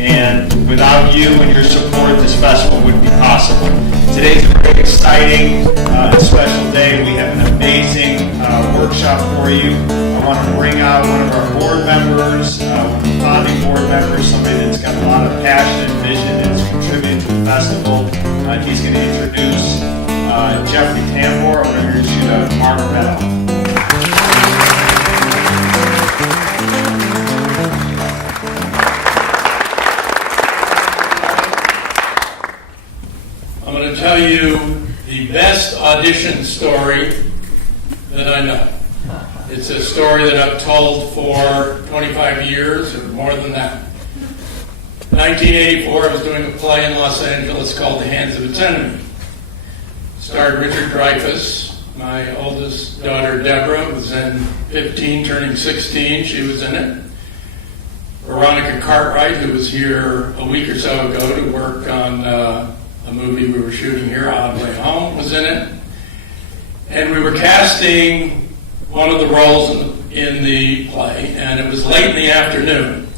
and without you and your support, this festival wouldn't be possible. Today's a very exciting and special day. We have an amazing workshop for you. I want to bring out one of our board members, founding board members, somebody that's got a lot of passion and vision that's contributed to the festival. He's going to introduce Jeffrey Tambor. I'm going to introduce you to Mark Meadow. I'm going to tell you the best audition story that I know. It's a story that I've told for 25 years or more than that. 1984, I was doing a play in Los Angeles called The Hands of Its Enemy. Starred Richard Dreyfuss. My oldest daughter, Deborah, was in 15, turning 16. She was in it. Veronica Cartwright, who was here a week or so ago to work on a movie we were shooting here, On the Way Home, was in it. And we were casting one of the roles in the play, and it was late in the afternoon.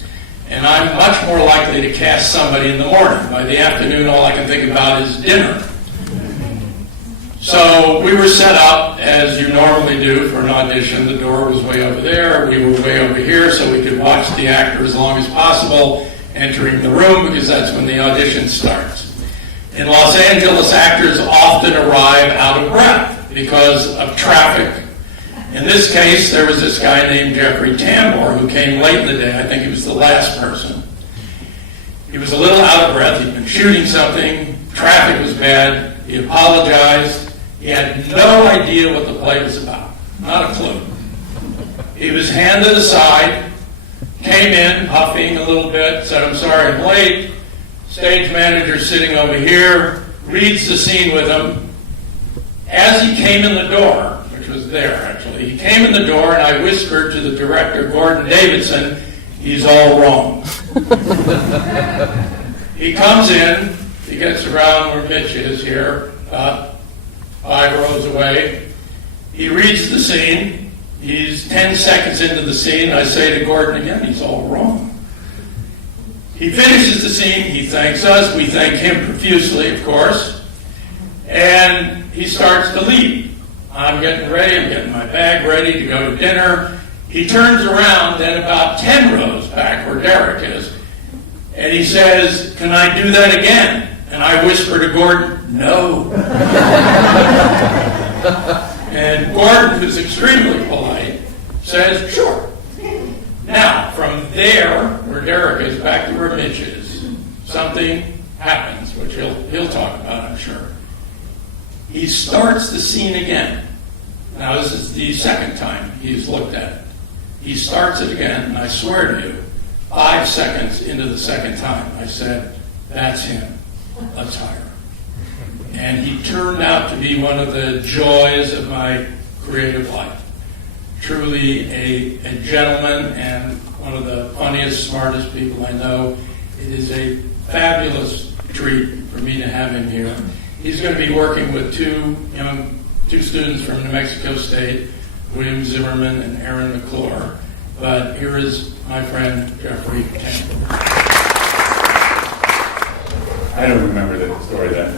And I'm much more likely to cast somebody in the morning. By the afternoon, all I can think about is dinner. So we were set up as you normally do for an audition. The door was way over there. We were way over here so we could watch the actor as long as possible entering the room, because that's when the audition starts. In Los Angeles, actors often arrive out of breath because of traffic. In this case, there was this guy named Jeffrey Tambor who came late in the day. I think he was the last person. He was a little out of breath. He'd been shooting something. Traffic was bad. He apologized. He had no idea what the play was about. Not a clue. He was handed aside, came in, puffing a little bit, said, "I'm sorry I'm late." Stage manager sitting over here, reads the scene with him. As he came in the door, which was there actually, he came in the door and I whispered to the director, Gordon Davidson, "He's all wrong." He comes in, he gets around where Mitch is here, 5 rows away. He reads the scene. He's 10 seconds into the scene. I say to Gordon again, "He's all wrong." He finishes the scene. He thanks us. We thank him profusely, of course. And he starts to leave. I'm getting ready. I'm getting my bag ready to go to dinner. He turns around, then about 10 rows back where Derek is, and he says, "Can I do that again?" And I whisper to Gordon, "No." And Gordon, who's extremely polite, says, "Sure." Now, from there, where Derek is, back to where Mitch is, something happens, which he'll talk about, I'm sure. He starts the scene again. Now, this is the second time he's looked at it. He starts it again, and I swear to you, 5 seconds into the second time, I said, "That's him. Let's hire him." And he turned out to be one of the joys of my creative life. Truly a gentleman and one of the funniest, smartest people I know. It is a fabulous treat for me to have him here. He's going to be working with two students from New Mexico State, William Zimmerman and Aaron McClure. But here is my friend Jeffrey Tambor. I don't remember that story that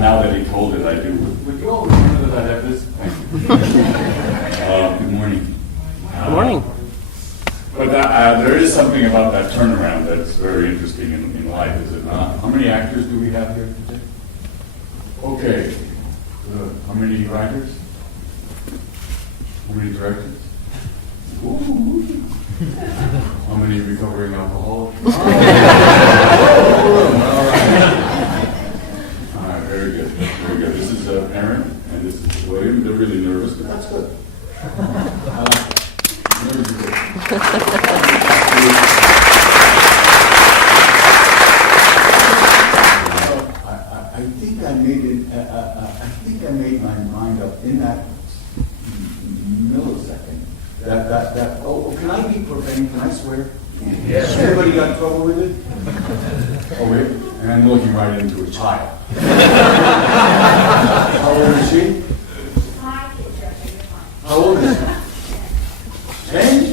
now that he told it, I do. Would you all remember that I have this? Thank you. Good morning. Good morning. But there is something about that turnaround that's very interesting in life, is it not? How many actors do we have here today? Okay. How many writers? How many directors? Ooh. How many recovering alcoholics? All right, very good, very good. This is Aaron, and this is William. They're really nervous, but that's good. Nervous is good. I made my mind up in that millisecond. Oh, can I be profane? Can I swear? Yes. Everybody got in trouble with it? Oh, wait. And I'm looking right into a child. How old is she? How old is she? Change?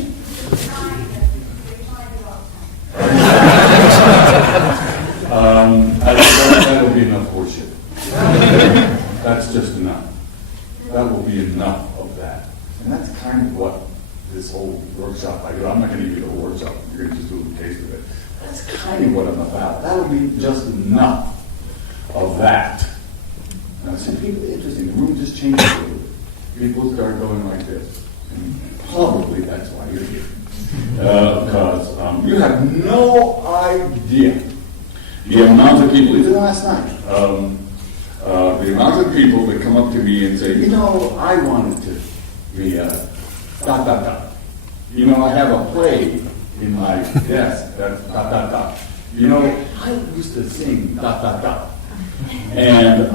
That'll be enough horseshit. That's just enough. That will be enough of that. And that's kind of what this whole workshop I do. I'm not going to give you the whole workshop. You're going to just do a taste of it. That's kind of what I'm about. That'll be just enough of that. Now, see, people, interesting. The room just changed a little bit. People start going like this. And probably that's why you're here. Because you have no idea the amount of people, even last night, the amount of people that come up to me and say, you know, I wanted to be a ... You know, I have a play in my desk that's ... You know, I used to sing ... And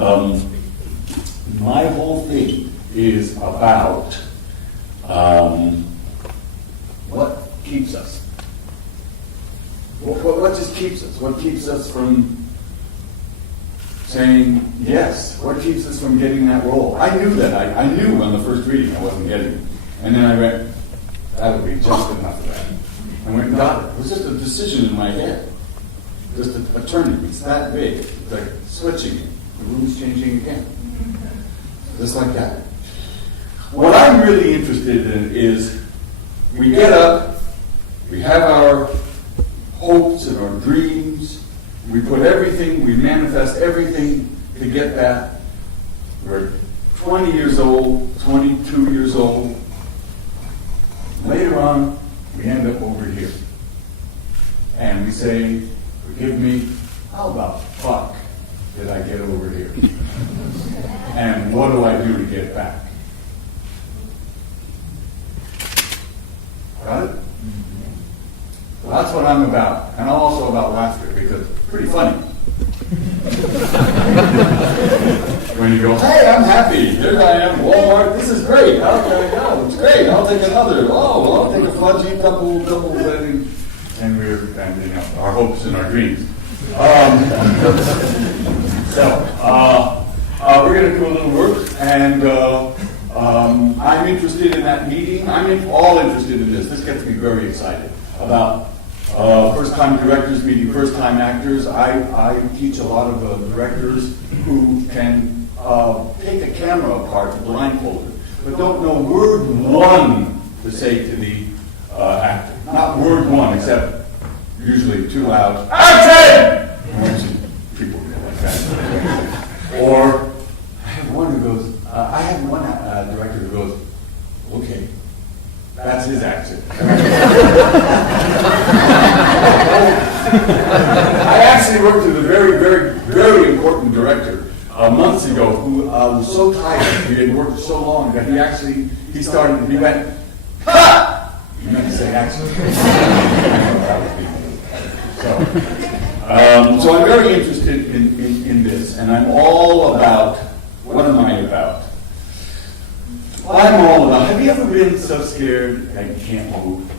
my whole thing is about what keeps us. What just keeps us? What keeps us from saying yes? What keeps us from getting that role? I knew that. I knew on the first reading I wasn't getting it. And then I went, that'll be just enough of that. I went and got it. It was just a decision in my head. Just a turning. It's that big. It's like switching it. The room's changing again. Just like that. What I'm really interested in is we get up, we have our hopes and our dreams, we put everything, we manifest everything to get that. We're 20 years old, 22 years old. Later on, we end up over here. And we say, forgive me, how the fuck did I get over here? And what do I do to get back? Got it? Well, that's what I'm about. And I'm also about laughter because it's pretty funny. When you go, hey, I'm happy. Here I am, Walmart. This is great. How can I go? It's great. I'll take another. Oh, well, I'll take a fudgy, double wedding. And we're you know, our hopes and our dreams. We're going to do a little work, and I'm interested in that meeting. I'm all interested in this. This gets me very excited about first-time directors meeting first-time actors. I teach a lot of directors who can take a camera apart blindfolded, but don't know word one to say to the actor. Not word one, except usually too loud. Action! People go like that. Or I have one who goes. I have one director who goes, okay. That's his accent. I actually worked with a very, very, very important director months ago who was so tired. He had worked so long that he went, ha! He meant to say accent. So I'm very interested in this, and I'm all about, what am I about? I'm all about, have you ever been so scared that you can't move?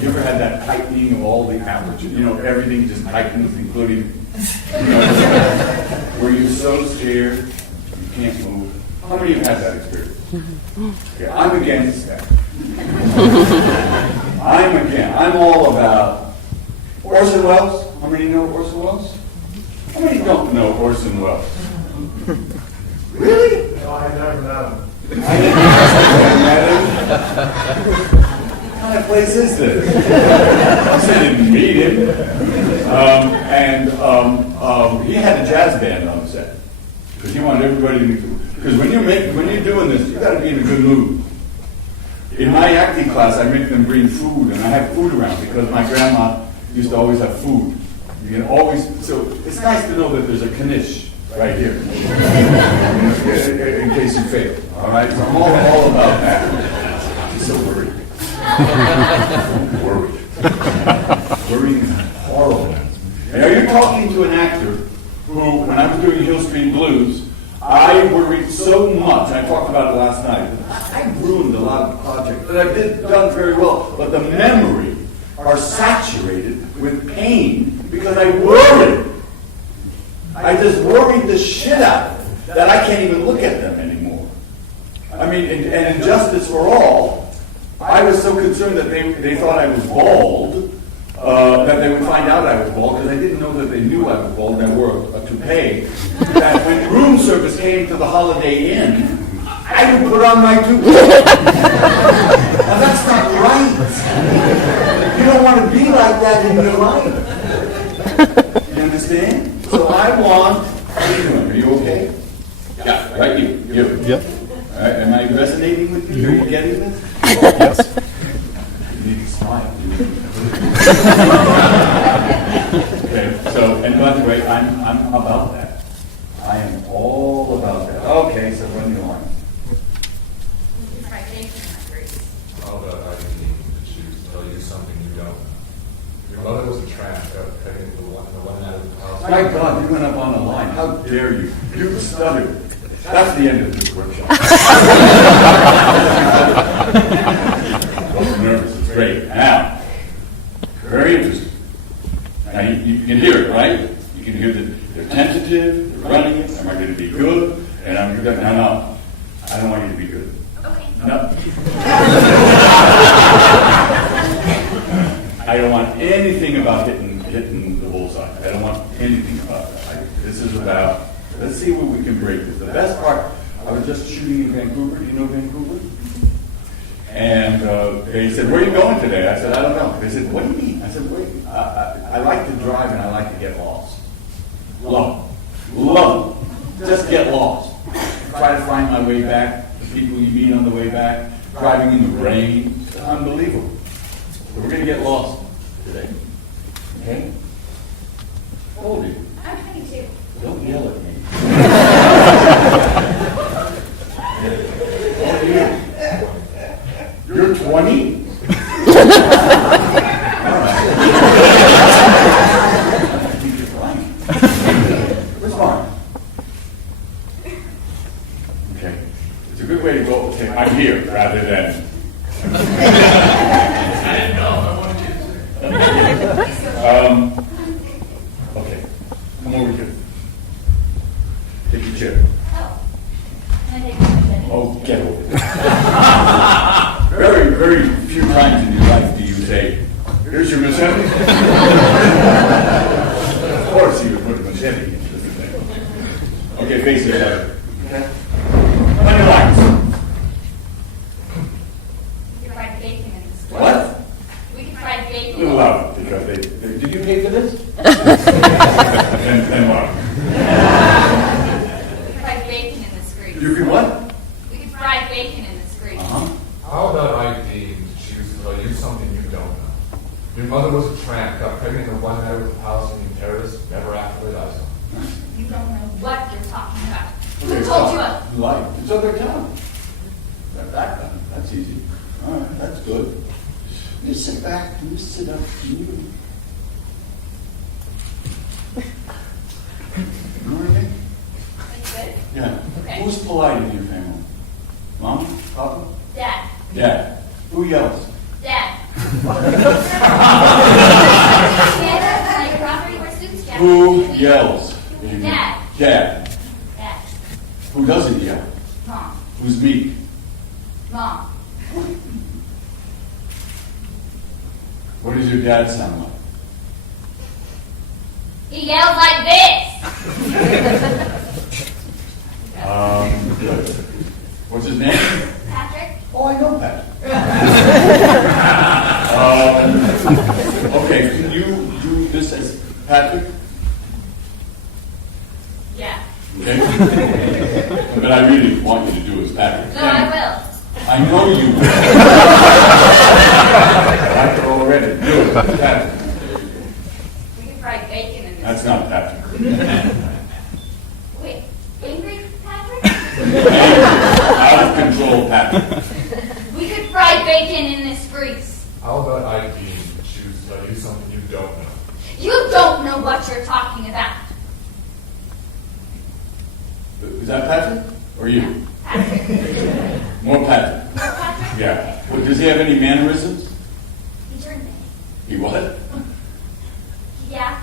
You ever had that tightening of all the aperture? You know, everything just tightens, including, where you're so scared you can't move. How many of you have had that experience? Okay, I'm against that. I'm all about Orson Welles. How many know Orson Welles? How many don't know Orson Welles? Really? No, I never met him. I didn't what kind of place is this? I didn't meet him. He had a jazz band on the set because he wanted everybody to meet. Because when you're doing this, you got to be in a good mood. In my acting class, I make them bring food, and I have food around because my grandma used to always have food. You can always, so it's nice to know that there's a knish right here, in case you fail. All right, so I'm all about that. I'm so worried. Worrying is horrible. And are you talking to an actor who, when I was doing Hill Street Blues, I worried so much, I talked about it last night, I ruined a lot of projects that I've done very well, but the memory are saturated with pain because I worried. I just worried the shit out of them that I can't even look at them anymore. I mean, and in Justice for All, I was so concerned that they thought I was bald, that they would find out I was bald, because I didn't know that they knew I was bald, and I wore a toupee, that when room service came to the Holiday Inn, I would put on my toupee. Now that's not right. You don't want to be like that in your life. You understand? So I want, what are you doing? Are you okay? Yeah, right, you. Yep. All right, am I resonating with you? Are you getting this? Yes. You need to smile. Okay, so, and by the way, I'm about that. I am all about that. Okay, so run the line. How about I need to choose to tell you something you don't know? Your mother was a tramp, pregnant the one out of the house. My God, you went up on the line. How dare you? You stuttered. That's the end of this workshop. I was nervous. It's great. Now, very interesting. Now, you can hear it, right? You can hear that they're tentative, they're running it. Am I going to be good? And I'm going to, no. I don't want you to be good. Okay. No. I don't want anything about hitting the bullseye. I don't want anything about that. This is about, let's see what we can break this. The best part, I was just shooting in Vancouver. Do you know Vancouver? And they said, where are you going today? I said, I don't know. They said, what do you mean? I said, wait, I like to drive and I like to get lost. Love it. Just get lost. Try to find my way back, the people you meet on the way back, driving in the rain. It's unbelievable. So we're going to get lost today. Okay? How old are you? I'm 22. Don't yell at me. How old are you? You're 20? All right. I think you're lying. Where's Mark? Okay. It's a good way to go. Okay, I'm here rather than. I didn't know. I wanted you to. Okay. Come over here. Take your chair. Oh. Can I take my machete? Oh, get over it. Very, very few times in your life do you say, here's your machete. Of course you would put a machete in this thing. Okay, face it out. Okay? On your lines. We could fry bacon in this. What? We could fry A bacon. little louder, because they did you pay for this? And what? We could fry bacon in this grease. You can what? We could fry bacon in this grease. Uh-huh. How about I deem to choose to tell you something you don't know? Your mother was a tramp, got pregnant in one night with a Palestinian terrorist, never after they died. You don't know what you're talking about. Okay, Who told you? Life. It's other town. That's easy. All right, that's good. You sit back. You sit up. You know what I mean? Like this? Yeah. Okay. Who's polite in your family? Mom? Papa? Dad. Dad. Who yells? Dad. Like property where suits get. Who yells? Dad. Dad. Dad. Who doesn't yell? Mom. Who's meek? Mom. What does your dad sound like? He yells like this. Good. What's his name? Patrick. Oh, I know Patrick. Okay, can you do this as Patrick? Yeah. Okay? But I really want you to do as Patrick. No, I will. I know you will. After already. Do it, Patrick. We could fry bacon in this. That's not Patrick. Wait, angry Patrick? Out of control, Patrick. We could fry bacon in this grease. How about I deem to choose to tell you something you don't know? You don't know what you're talking about. Is that Patrick? Or you? Patrick. More Patrick. Patrick? Yeah. Well, does he have any mannerisms? He turned me. He what? Yeah.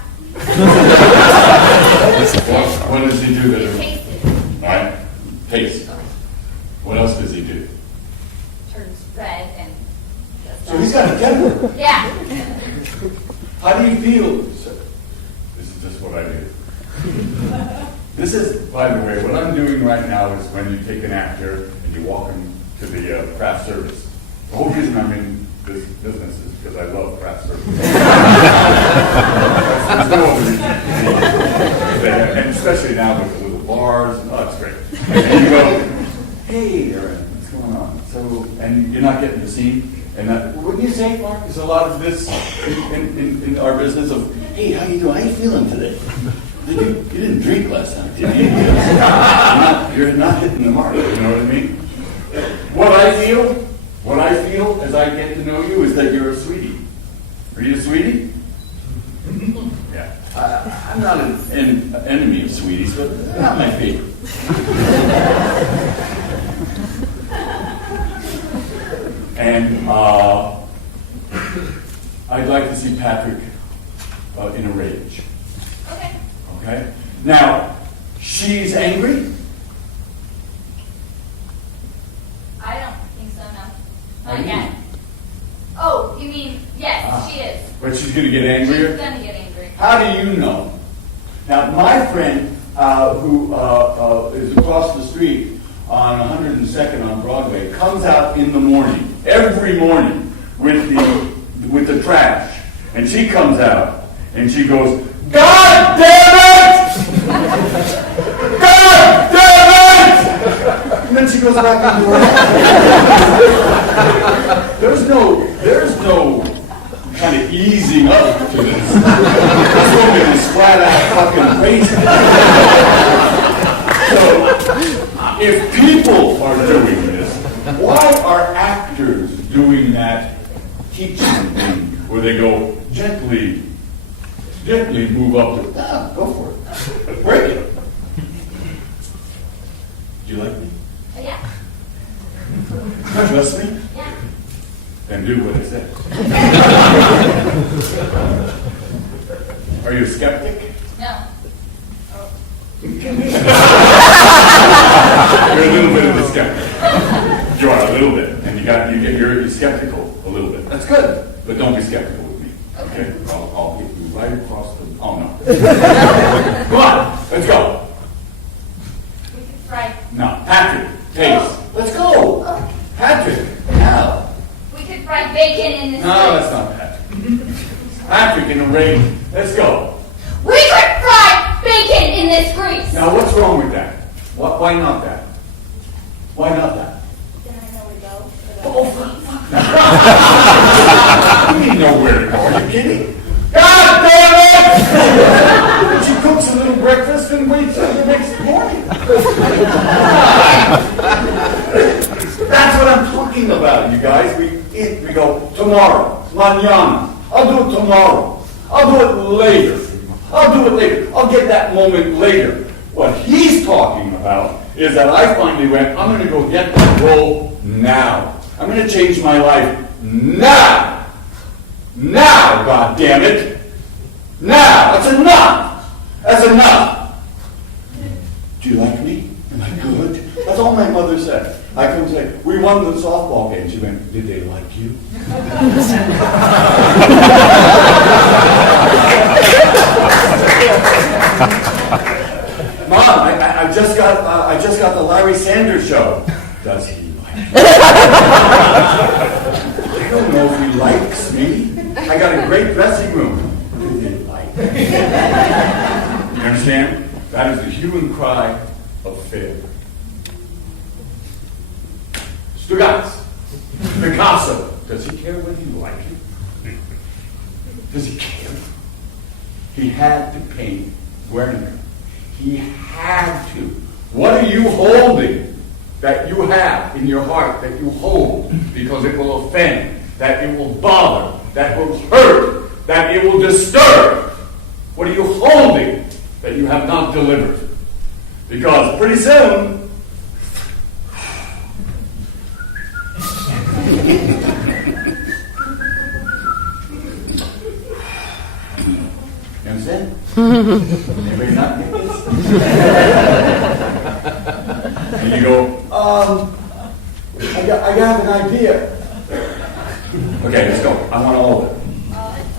What does he do He that? tasted. Right? Taste. What else does he do? Turns red and he's got a temper. Yeah. How do you feel, sir? This is just what I do. This is, by the way, what I'm doing right now is when you take an actor and you walk him to the craft service. The whole reason I'm in this business is because I love craft service. There's no other reason. And especially now with the little bars, oh, it's great. And you go, hey, Aaron, what's going on? So, and you're not getting the scene. And wouldn't you say, Mark, there's a lot of this in our business of, hey, how you doing? How you feeling today? You didn't drink last night, did you? You're not hitting the mark, you know what I mean? What I feel as I get to know you is that you're a sweetie. Are you a sweetie? Yeah. I'm not an enemy of sweeties, but they're not my favorite. And I'd like to see Patrick in a rage. Okay. Okay? Now, she's angry? I don't think so, no. Are Not you? yet. Oh, you mean, yes, she is. But she's going to get angrier? She's gonna get angry. How do you know? Now, my friend who is across the street on 102nd on Broadway comes out in the morning, every morning, with the trash. And she comes out and she goes, God damn it! God damn it! And then she goes back into her house. There's no kind of easing up to this. This woman is flat out fucking crazy. So, if people are doing this, why are actors doing that teaching thing where they go gently move up to, go for it. Break it. Do you like me? Yeah. Trust me? Yeah. Then do what I say. Are you a skeptic? No. You're a little bit of a skeptic. You are a little bit, and you're skeptical a little bit. That's good, but don't be skeptical with me. Okay, I'll get you right across the. Oh no! Come on, let's go. We could fry. No, Patrick, Pace, let's go. Patrick, now. We could fry bacon in this. No, that's not Patrick. Patrick in the rain. Let's go. We could fry bacon in this grease. Now, what's wrong with that? Why not that? Why not that? Then I know we go. Oh, you need nowhere to go. Are you kidding? God damn it! She cooks a little breakfast and waits till the next morning. That's what I'm talking about, you guys. We go tomorrow, mañana. I'll do it tomorrow. I'll do it later. I'll get that moment later. What he's talking about is that I finally went, I'm going to go get that role now. I'm going to change my life now. Now, God damn it. Now. That's enough. That's enough. Do you like me? Am I good? That's all my mother said. I come and say, we won the softball game. She went, did they like you? Mom, I just got the Larry Sanders Show. Does he like me? I don't know if he likes me. I got a great dressing room. Do they like me? You understand? That is the hue and cry of failure. Stugatz, Picasso, does he care whether you like him? Does he care? He had to paint Guernica. He had to. What are you holding that you have in your heart that you hold because it will offend, that it will bother, that will hurt, that it will disturb? What are you holding that you have not delivered? Because pretty soon, you understand? Anybody not get this? And you go, I got an idea. Okay, let's go. I want all of it.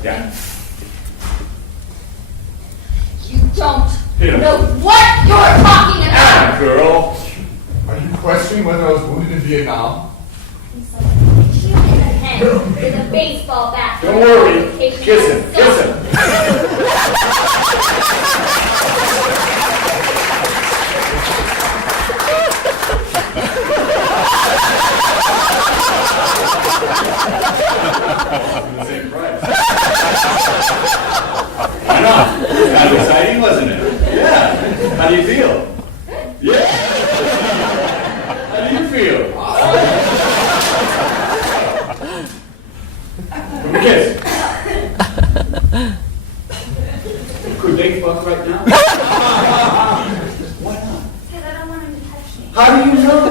Yeah. You don't Hit 'em. know what you're talking about. Ah, girl. Are you questioning whether I was wounded in Vietnam? Shoot in the head with a baseball bat. Don't worry. Kiss him. Kiss him. The same price. Why not? Kind of exciting, wasn't it? Yeah. How do you feel? Yeah. How do you feel? Give me a kiss. Could they fuck right now? Why not? Because I don't want him to touch me. How do you know?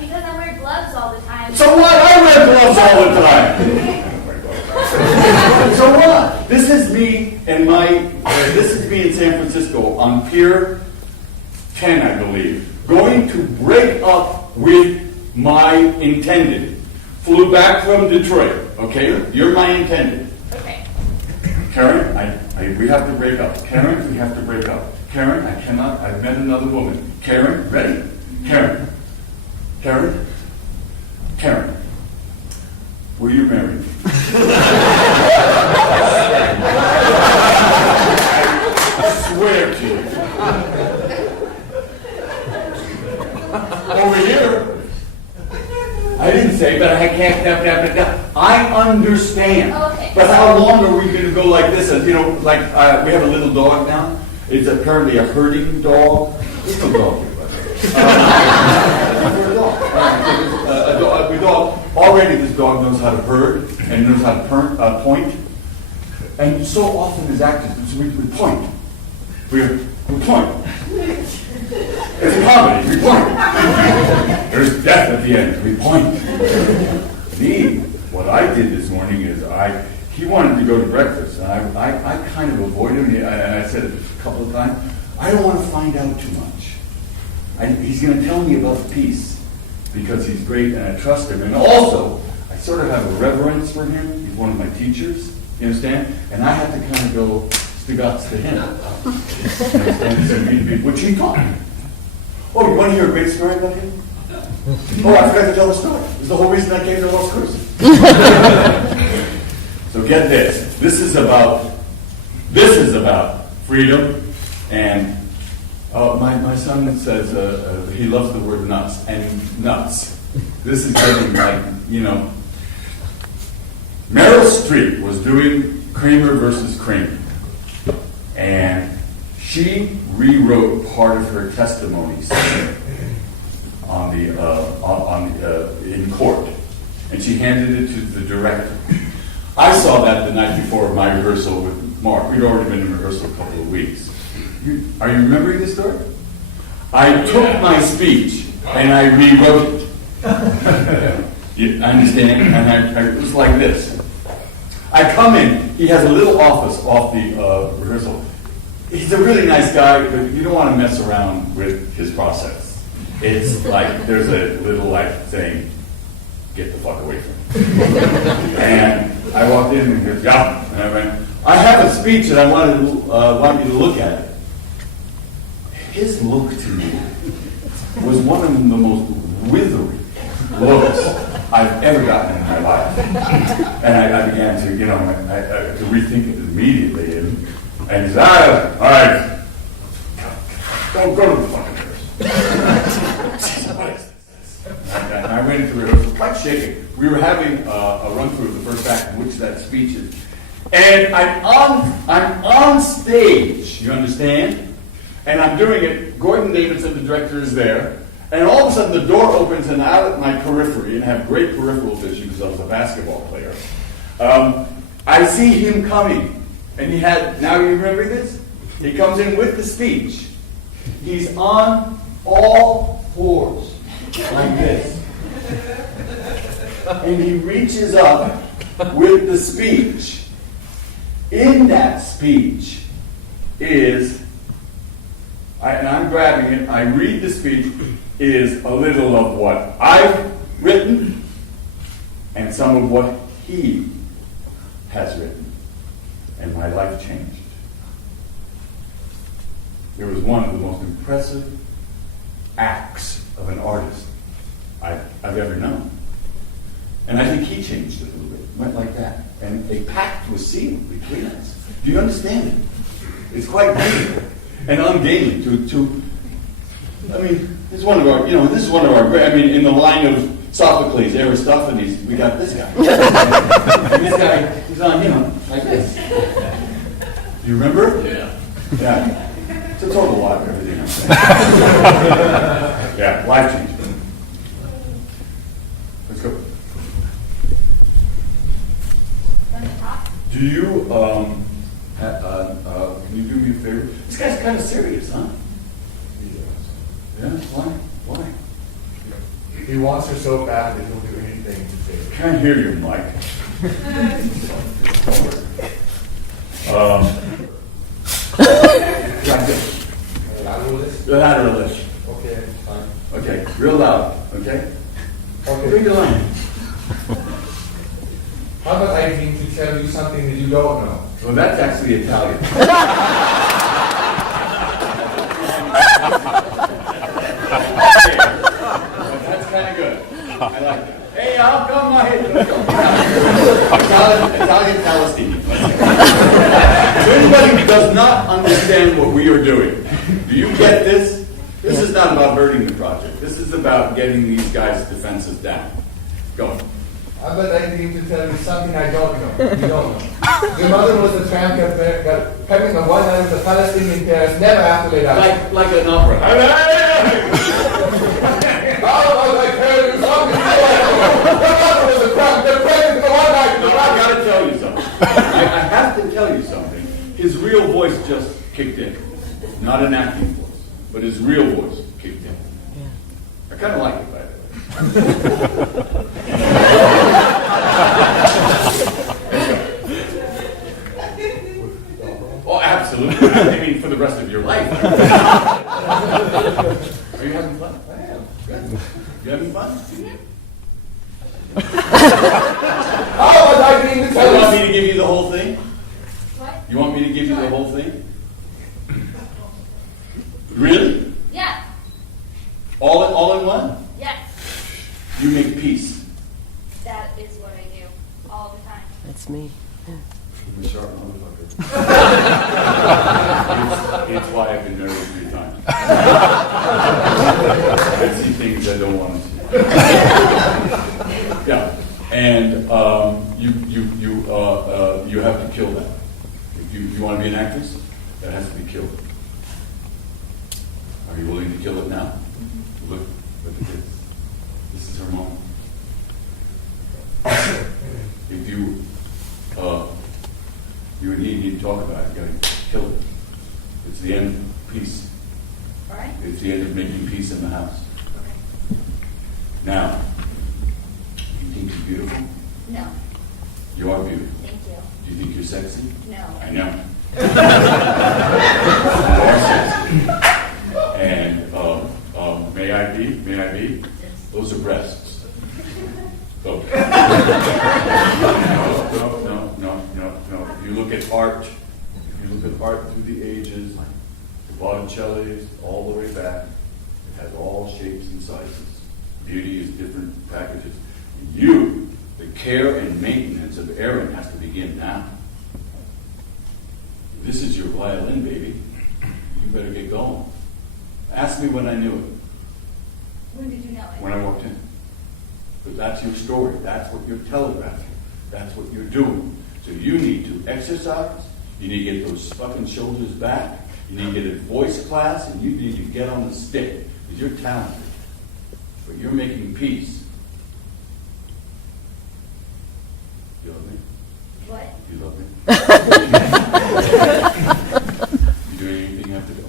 Because I wear gloves all the time. So what? I wear gloves all the time. So what? This is me and this is me in San Francisco on Pier 10, I believe, going to break up with my intended. Flew back from Detroit, okay? You're my intended. Okay. Karen, we have to break up. Karen, we have to break up. Karen, I cannot, I've met another woman. Karen, ready? Karen. Karen. Karen. Will you marry me? I swear to you. Over here. I didn't say, but I can't. I understand. Okay. But how long are we going to go like this? And, we have a little dog now. It's apparently a herding dog. There's no dog here, by the way. A dog. Already this dog knows how to herd and knows how to point. And so often his actions, we point. We point. It's a comedy. We point. There's death at the end. We point. Me, what I did this morning is he wanted to go to breakfast, and I kind of avoided him, and I said it a couple of times, I don't want to find out too much. He's going to tell me about the piece, because he's great, and I trust him. And also, I sort of have a reverence for him. He's one of my teachers, you understand? And I have to kind of go stiguts to him. Which he taught me. Oh, you want to hear a great story about him? Oh, I forgot to tell the story. It's the whole reason I came to Los Cruces. So get this. This is about freedom. And my son says he loves the word nuts. And nuts. This is getting Meryl Streep was doing Kramer versus Kramer. And she rewrote part of her testimony in court, and she handed it to the director. I saw that the night before my rehearsal with Mark. We'd already been in rehearsal a couple of weeks. Are you remembering this story? I took my speech and I rewrote it. You understand? And it was like this. I come in. He has a little office off the rehearsal. He's a really nice guy, but you don't want to mess around with his process. It's like there's a little saying, "Get the fuck away from him." And I walked in and he goes, "Yeah." And I went, "I have a speech that I want you to look at it." His look to me was one of the most withering looks I've ever gotten in my life. And I began to, to rethink it immediately. And he said, all right, don't go to the fucking rehearsal. And I went into rehearsal quite shaking. We were having a run through of the first act in which that speech is. And I'm on stage, you understand? And I'm doing it. Gordon Davidson, the director, is there. And all of a sudden the door opens and out at my periphery, and I have great peripheral vision because I was a basketball player. I see him coming. And now you remember this? He comes in with the speech. He's on all fours, like this. And he reaches up with the speech. In that speech is, and I'm grabbing it, I read the speech, is a little of what I've written and some of what he has written, and my life changed. It was one of the most impressive acts of an artist I've ever known. And I think he changed it a little bit, went like that. And a pact was sealed between us. Do you understand it? It's quite deep and ungainly to I mean, it's one of our, this is one of our, in the line of Sophocles, Aristophanes, we got this guy. And this guy is on, like this. Do you remember? Yeah. Yeah. It's a total lot of everything I'm saying. Yeah, life change. Let's go. From the top. Do you, can you do me a favor? This guy's kind of serious, huh? Yeah, why? Why? He wants her so bad that he'll do anything to save her. Can't hear you, Mike. Got this. Lateralist? Lateralist. Okay, fine. Okay, real loud, okay? Okay. Read the line. How about I need to tell you something that you don't know? Well, that's actually Italian. Okay. Well, that's kind of good. I like that. Hey, how come my Italian Palestinian. If anybody does not understand what we are doing, do you get this? This is not about hurting the project. This is about getting these guys' defenses down. Go. How about I need to tell you something I don't know? You don't know. Your mother was a tramp got pregnant on one night with a Palestinian parents, never after laid out. Like an opera. How about I tell you something you don't know? Your mother was a tramp got pregnant on one night with No, a I gotta tell you something. I have to tell you something. His real voice just kicked in. Not an acting voice, but his real voice kicked in. I kind of like it, by the way. Oh, absolutely. I mean, for the rest of your life. Are you having fun? I am. Good. You having fun? How about I need to You tell want you? me to give you the whole thing? What? You want me to give you the whole thing? Really? Yeah. All in one? Yes. You make peace. That is what I do all the time. That's me. I'm a sharp motherfucker. It's why I've been married 3 times. I see things I don't want to see. Yeah, and you have to kill that. If you want to be an actress, that has to be killed. Are you willing to kill it now? Look at this. This is her moment. If you and he need to talk about it, you gotta kill it. It's the end of peace. All right? It's the end of making peace in the house. Okay. Now, you think you're beautiful? No. You are beautiful. Thank you. Do you think you're sexy? No. I know. You are sexy. And may I be? Those are breasts. So, no. You look at art. You look at art through the ages, the Botticelli's, all the way back. It has all shapes and sizes. Beauty is different packages. And you, the care and maintenance of Aaron has to begin now. This is your violin, baby. You better get going. Ask me when I knew it. When did you know it? When I walked in. But that's your story. That's what you're telegraphing. That's what you're doing. So you need to exercise. You need to get those fucking shoulders back. You need to get a voice class, and you need to get on the stick. Because you're talented. But you're making peace. You love me? What? You love me? You doing anything you have to do?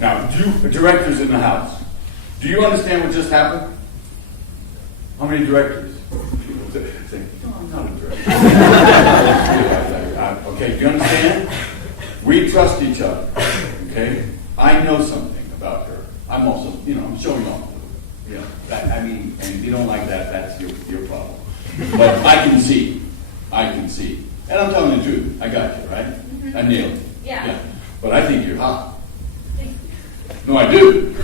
Now, directors in the house, do you understand what just happened? How many directors? People say, no, I'm not a director. Okay, do you understand? We trust each other, okay? I know something about her. I'm also, I'm showing off. And if you don't like that, that's your problem. But I can see. And I'm telling the truth. I got you, right? I nailed it. Yeah. But I think you're hot. No, I do.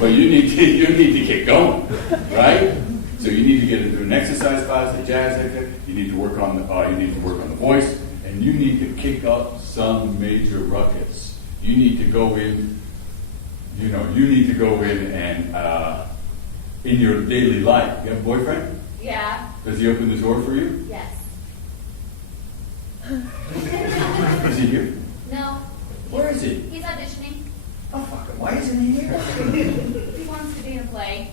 But you need to get going, right? So you need to get into an exercise class, a jazz exercise. You need to work on the voice, and you need to kick up some major ruckus. You need to go in. And in your daily life. You have a boyfriend? Yeah. Does he open the door for you? Yes. Is he here? No. Where is he? He's auditioning. Oh, fuck him. Why isn't he here? He wants to be in a play.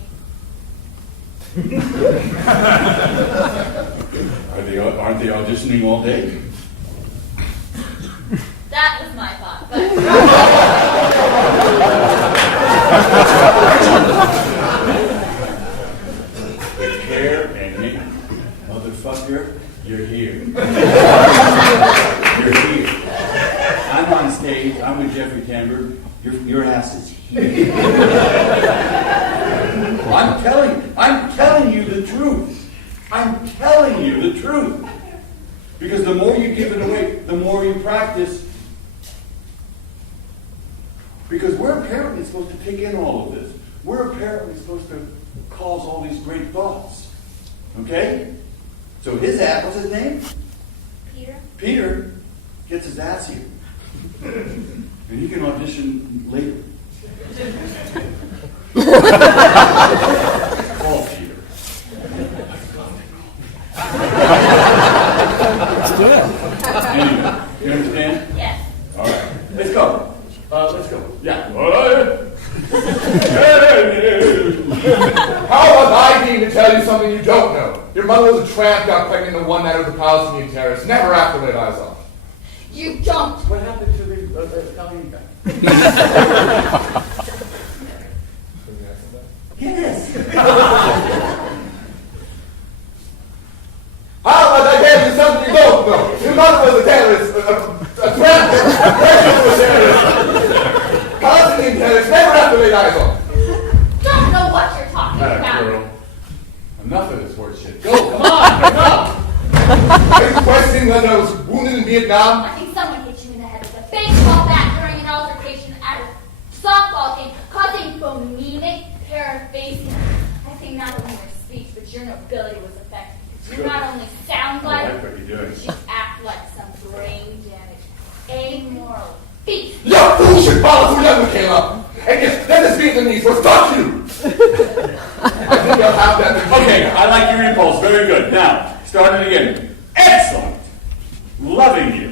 Aren't they auditioning all day? That was my thought. But The care and maintenance. Motherfucker, you're here. You're here. I'm on stage. I'm with Jeffrey Tambor. Your ass is here. I'm telling you the truth. I'm telling you the truth. Because the more you give it away, the more you practice. Because we're apparently supposed to take in all of this. We're apparently supposed to cause all these great thoughts. Okay? So his ass, what's his name? Peter? Peter gets his ass here. And he can audition later. Call Peter. Anyway, you understand? Yes. All right. Let's go. Let's go. Yeah. How was I being to tell you something you don't know? Your mother was a tramp, got pregnant in the one night of the Palestinian terrorists. Never after laid eyes on. You don't. What happened to the Italian guy? Yes. How was I telling you something you don't know? Your mother was a terrorist, a tramp, pregnant with a terrorist. Palestinian terrorists. Never after laid eyes on. Don't know what you're talking about. Girl. Enough of this horse shit. Go, come on, come. Are you questioning whether I was wounded in Vietnam? I think someone hit you in the head with a baseball bat during an altercation at a softball game, causing phonemic paraphasia. I think not only your speech, but your nobility was affected. You not only sound like, I like what you're doing. but you act like some brain damaged, amoral beast. Your bullshit policy never came up. And yes, then this Vietnamese was fuck you. I think I'll have that. Okay, I like your impulse. Very good. Now, start it again. Excellent. Loving you.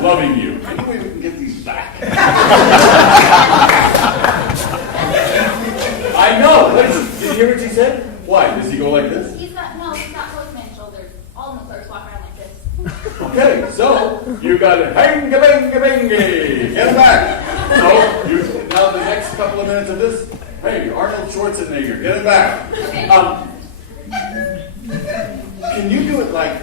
Loving you. Any way we can get these back? I know. Did you hear what she said? Why? Does he go like this? He's not postman shoulders. All the clerks walk around like this. Okay, so you got it. Hang-a-bing-a-bing-a. Get him back. So, now the next couple of minutes of this, hey, Arnold Schwarzenegger, get him back. Okay. Can you do it like,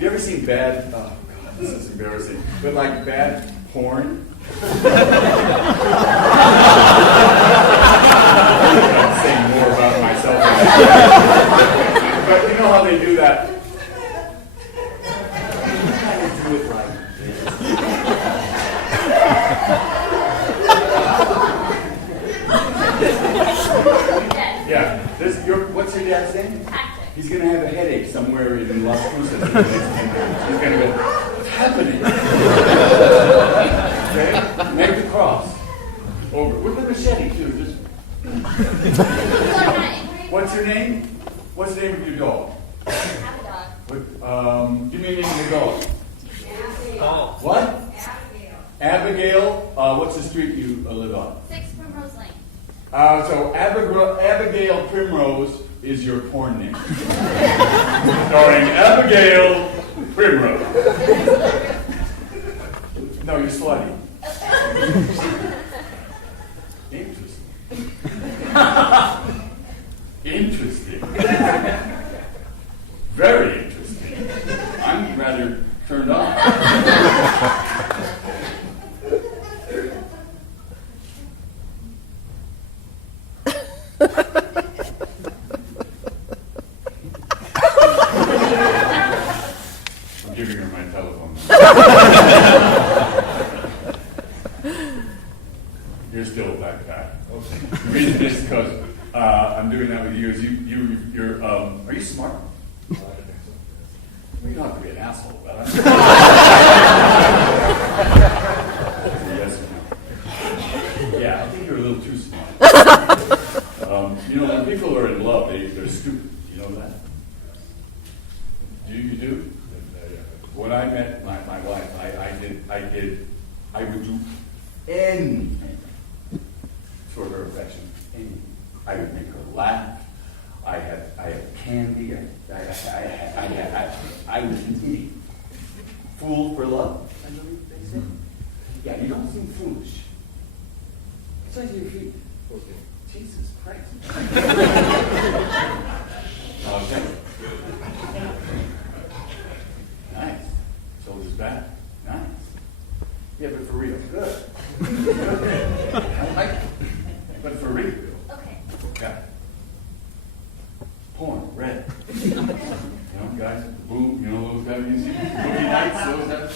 you ever seen bad, oh God, this is embarrassing, but like bad porn? I'm saying more about myself. But you know how they do that? Kind of do it like Yes. yeah. What's your dad's name? Tactic. He's going to have a headache somewhere in Las Cruces. He's going to go, what's happening? Okay? Make the cross. Over. With the machete, too. Just... What's your name? What's the name of your dog? I have a dog. Give me a name of your dog. Oh. What? Abigail. What's the street you live on? 6 Primrose Lane. So Abigail Primrose is your porn name. Starring Abigail Primrose. No, you're slutty. Interesting. Interesting. Very interesting. I'm rather turned on. I'm giving her my telephone number. You're still that guy. Okay. The reason is because I'm doing that with you is you're are you smart? Well, you don't have to be an asshole about it. Yes or no? Yeah, I think you're a little too smart. You know, when people are in love, they're stupid. You know that? You do? When I met my wife, I would do anything for her affection. Anything. I would make her laugh. I had candy. I was an idiot. Fool for love, I believe they say. Yeah, you don't seem foolish. Size of your feet. Okay. Jesus Christ. Okay. Nice. Shoulders back. Nice. Yeah, but for real. Good. I like it. But for real. Okay. Okay. Porn, red. You know, guys, boom, you know those guys you see? Boogie nights, those guys.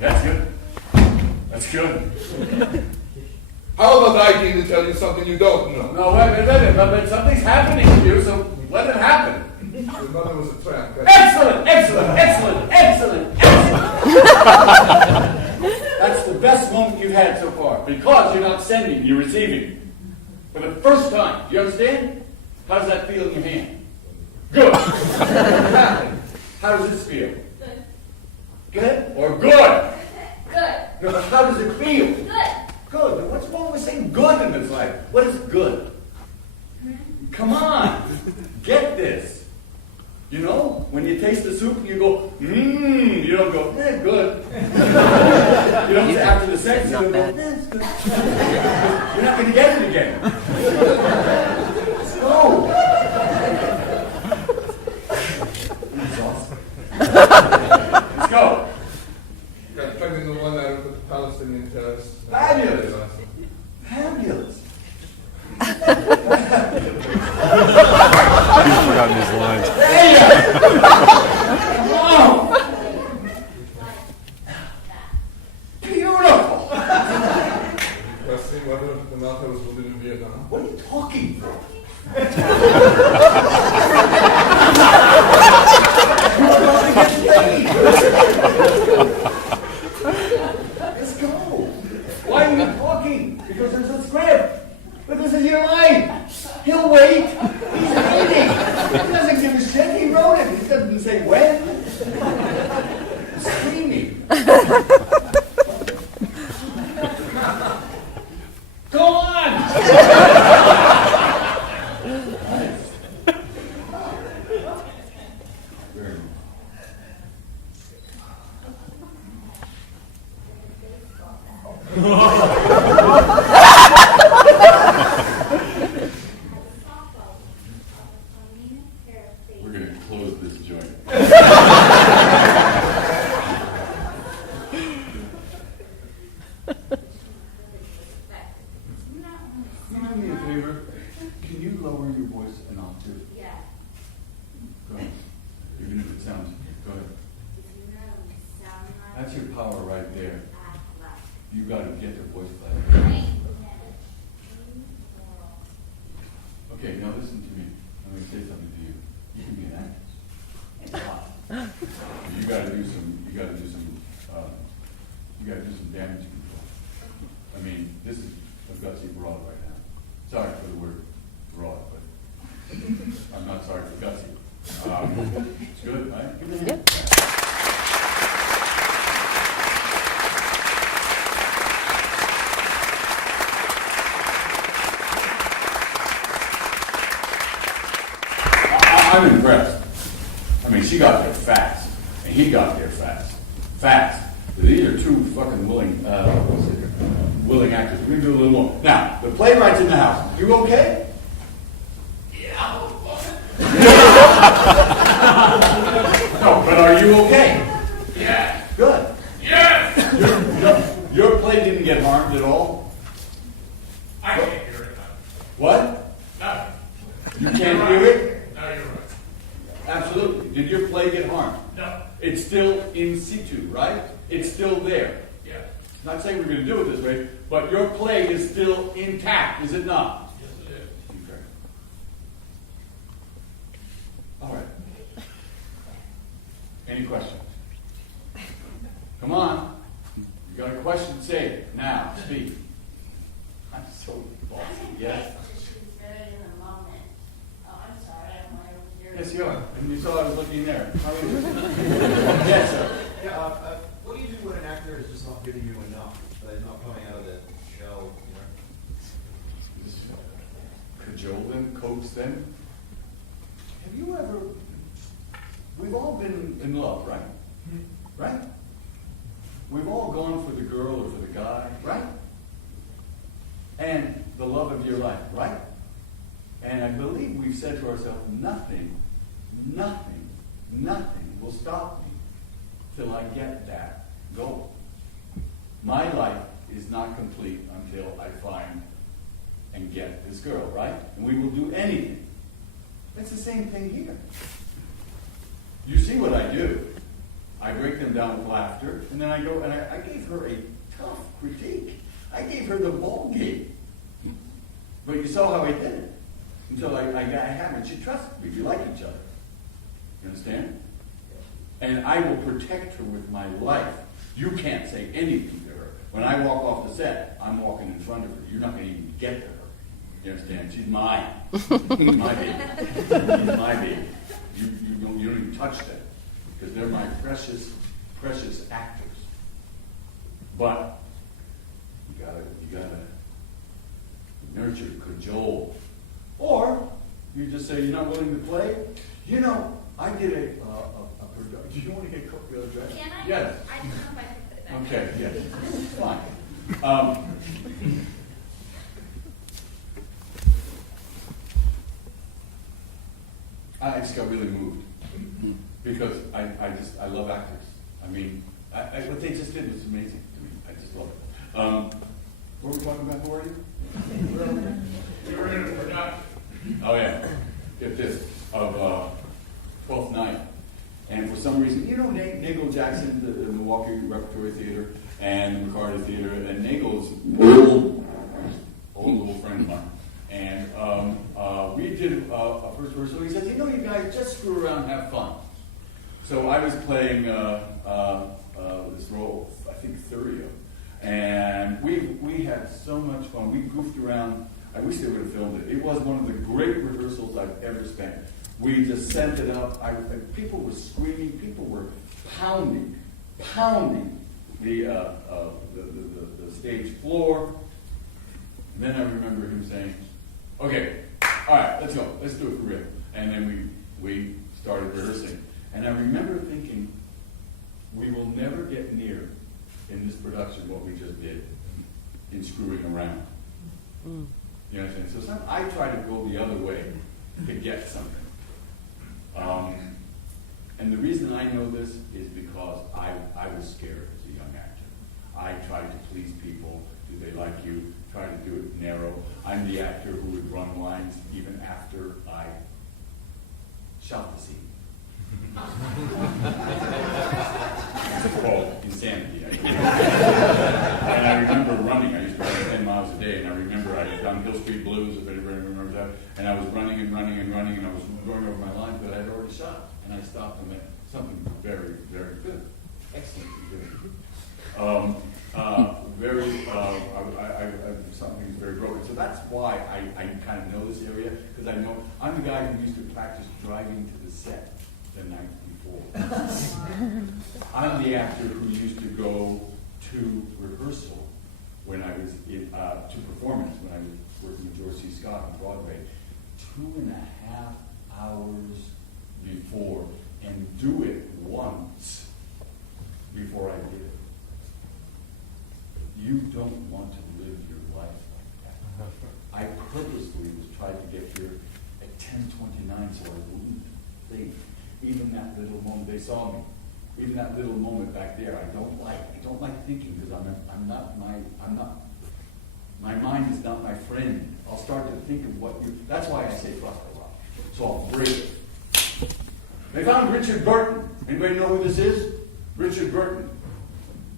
That's good. That's good. How about I came to tell you something you don't know? No, wait a minute, but something's happening to you, so let it happen. Your mother was a tramp. Excellent, excellent, excellent, excellent, excellent. That's the best moment you've had so far, because you're not sending, you're receiving. For the first time. Do you understand? How does that feel in your hand? Good. How does this feel? Good. Good or good? Good. No, but how does it feel? Good. Good. But what's wrong with saying good in this life? What is good? Come on. Get this. You know, when you taste the soup and you go, you don't go, good. You don't say after the sex, you don't go, it's good. You're not going to get it again. Let's go. That's awesome. Let's go. Got pregnant the one out of the Palestinian terrorists. Fabulous. Fabulous. He's forgotten his lines. Wow. Beautiful. Question whether the Malta was wounded in Vietnam. What are you talking for? Let's go. Why are you talking? Because there's a script. But this is your life. He'll wait. He's waiting. He doesn't give a shit. He wrote it. He doesn't say when. He's screaming. Go on. Nice. Very nice. We're going to close this joint. Do me a favor. Can you lower your voice an octave? Yeah. Go ahead. Even if it sounds. Go ahead. That's your power right there. You got to get your voice flat. Okay, now listen to me. I'm going to say something to you. You can be an actress. You got to do some damage control. I mean, this is a gutsy broad right now. Sorry for the word broad, but I'm not sorry for gutsy. It's good, right? Give me a hand. I'm impressed. I mean, she got there fast, and he got there fast. Fast. These are two fucking willing actors. We're going to do a little more. Now, the playwright's in the house. You okay? Yeah. No, but are you okay? Yeah. Good. Yes. Your play play didn't get harmed at all? I can't hear it. What? No. You can't hear it? No, you're right. Absolutely. Did your play get harmed? No. It's still in situ, right? It's still there. Yeah. Not saying we're going to do it this way, but your play is still intact, is it not? Yes, it is. Okay. All right. Any questions? Come on. You got a question? Say it now. Speak. I'm so bossy. Yes. She's very in the moment. Oh, I'm sorry, I have my own ear. Yes, you are. And you saw I was looking there. How are you? Yes, sir. Yeah, what do you do when an actor is just not giving you enough? That is not coming out of the shell, Cajole them, coax them. Have you ever? We've all been in love, right? Right? We've all gone for the girl or for the guy, right? And the love of your life, right? And I believe we've said to ourselves, nothing will stop me till I get that goal. My life is not complete until I find and get this girl, right? And we will do anything. It's the same thing here. You see what I do. I break them down with laughter, and then I go, and I gave her a tough critique. I gave her the ball game. But you saw how I did it. Until I have it. She trusted me. We like each other. You understand? And I will protect her with my life. You can't say anything to her. When I walk off the set, I'm walking in front of her. You're not going to even get to her. You understand? She's mine. She's my baby. She's my baby. You don't even touch them. Because they're my precious, precious actors. But you gotta nurture, cajole. Or you just say, you're not willing to play? You know, I did a production. Do you want to get dressed? Can I? Yes. I don't know if I can put it back. Okay, yes. Fine. I just got really moved. Because I love actors. I mean, what they just did was amazing to me. I just love it. What were we talking about? Who are you? We were in a production. Oh yeah, get this, of 12th Night. And for some reason, you know Nagel Jackson, the Milwaukee Repertory Theater, and the McCarty Theater, and Nagel's old little friend of mine. And we did a first rehearsal. He said, you know, you guys just screw around and have fun. So I was playing this role, I think Thurio, and we had so much fun. We goofed around. I wish they would have filmed it. It was one of the great rehearsals I've ever spent. We just sent it up. People were screaming. People were pounding the stage floor. And then I remember him saying, "Okay, all right, let's go. Let's do it for real." And then we started rehearsing. And I remember thinking, we will never get near in this production what we just did in screwing around. You know what I'm saying? So I try to go the other way to get something. And the reason I know this is because I was scared as a young actor. I tried to please people. Do they like you? Try to do it narrow. I'm the actor who would run lines even after I shot the scene. It's called insanity. And I remember running. I used to run 10 miles a day, and I remember I had done Hill Street Blues, if anybody remembers that. And I was running, and I was going over my lines, but I had already shot. And I stopped them at something very, very good. Excellent. Good. Something's very broken. So that's why I kind of know this area, because I know I'm the guy who used to practice driving to the set the night before. I'm the actor who used to go to rehearsal when I was to performance when I was working with George C. Scott on Broadway, 2.5 hours before, and do it once before I did it. You don't want to live your life like that. I purposely was trying to get here at 10:29 so I wouldn't think. Even that little moment, they saw me. Even that little moment back there, I don't like thinking because I'm not my I'm not. My mind is not my friend. I'll start to think of what you. That's why I say trust a lot. So I'll break it. They found Richard Burton. Anybody know who this is? Richard Burton.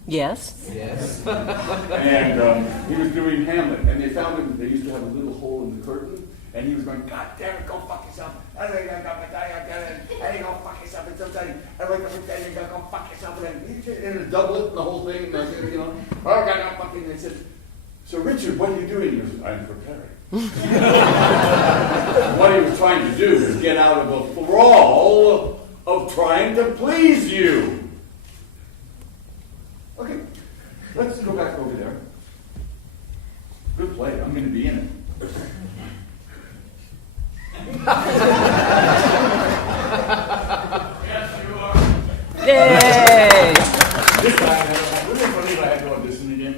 Yes. Yes. And he was doing Hamlet, and they found him. They used to have a little hole in the curtain, and he was going, "God damn it, go fuck yourself! I think I got my diet, and you go fuck yourself." And sometimes I wake up and tell you, "Go fuck yourself," and then in a doublet, the whole thing, and you know, "Oh, I got fucking." They said, "So Richard, what are you doing?" He goes, "I'm preparing." What he was trying to do is get out of a thrall of trying to please you. Okay, let's go back over there. Good play. I'm going to be in it. Yes, you are. Yay! This time, I really believe I had to audition again.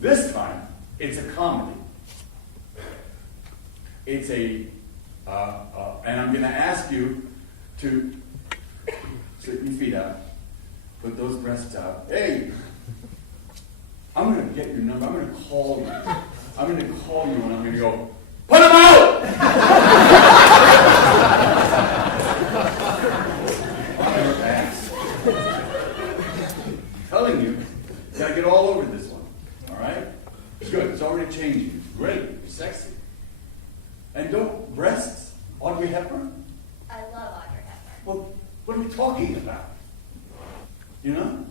This time, it's a comedy. It's a, and I'm going to ask you to sit your feet out, put those breasts out. Hey, I'm going to get your number. I'm going to call you. I'm going to call you and I'm going to go, put them out! On your ass. Telling you, you got to get all over this one. All right? Good. It's already changing. It's great. It's sexy. And don't breasts. Audrey Hepburn? I love Audrey Hepburn. Well, what are we talking about? You know?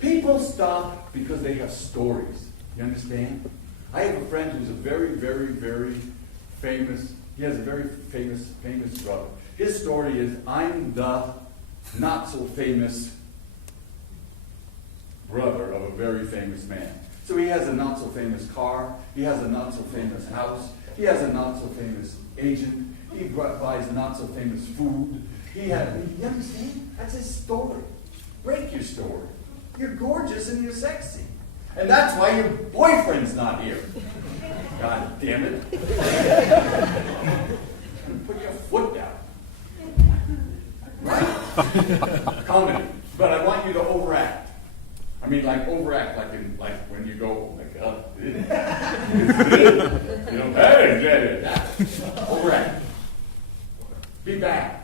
People stop because they have stories. You understand? I have a friend who's a very, very, very famous, he has a very famous brother. His story is, I'm the not so famous brother of a very famous man. So he has a not so famous car, he has a not so famous house, he has a not so famous agent, he buys not so famous food. You understand? That's his story. Break your story. You're gorgeous and you're sexy. And that's why your boyfriend's not here. God damn it. Put your foot down. Right? Comedy. But I want you to overact. I mean, like overact, like when you go, oh my God. You know, hey, overact. Be bad.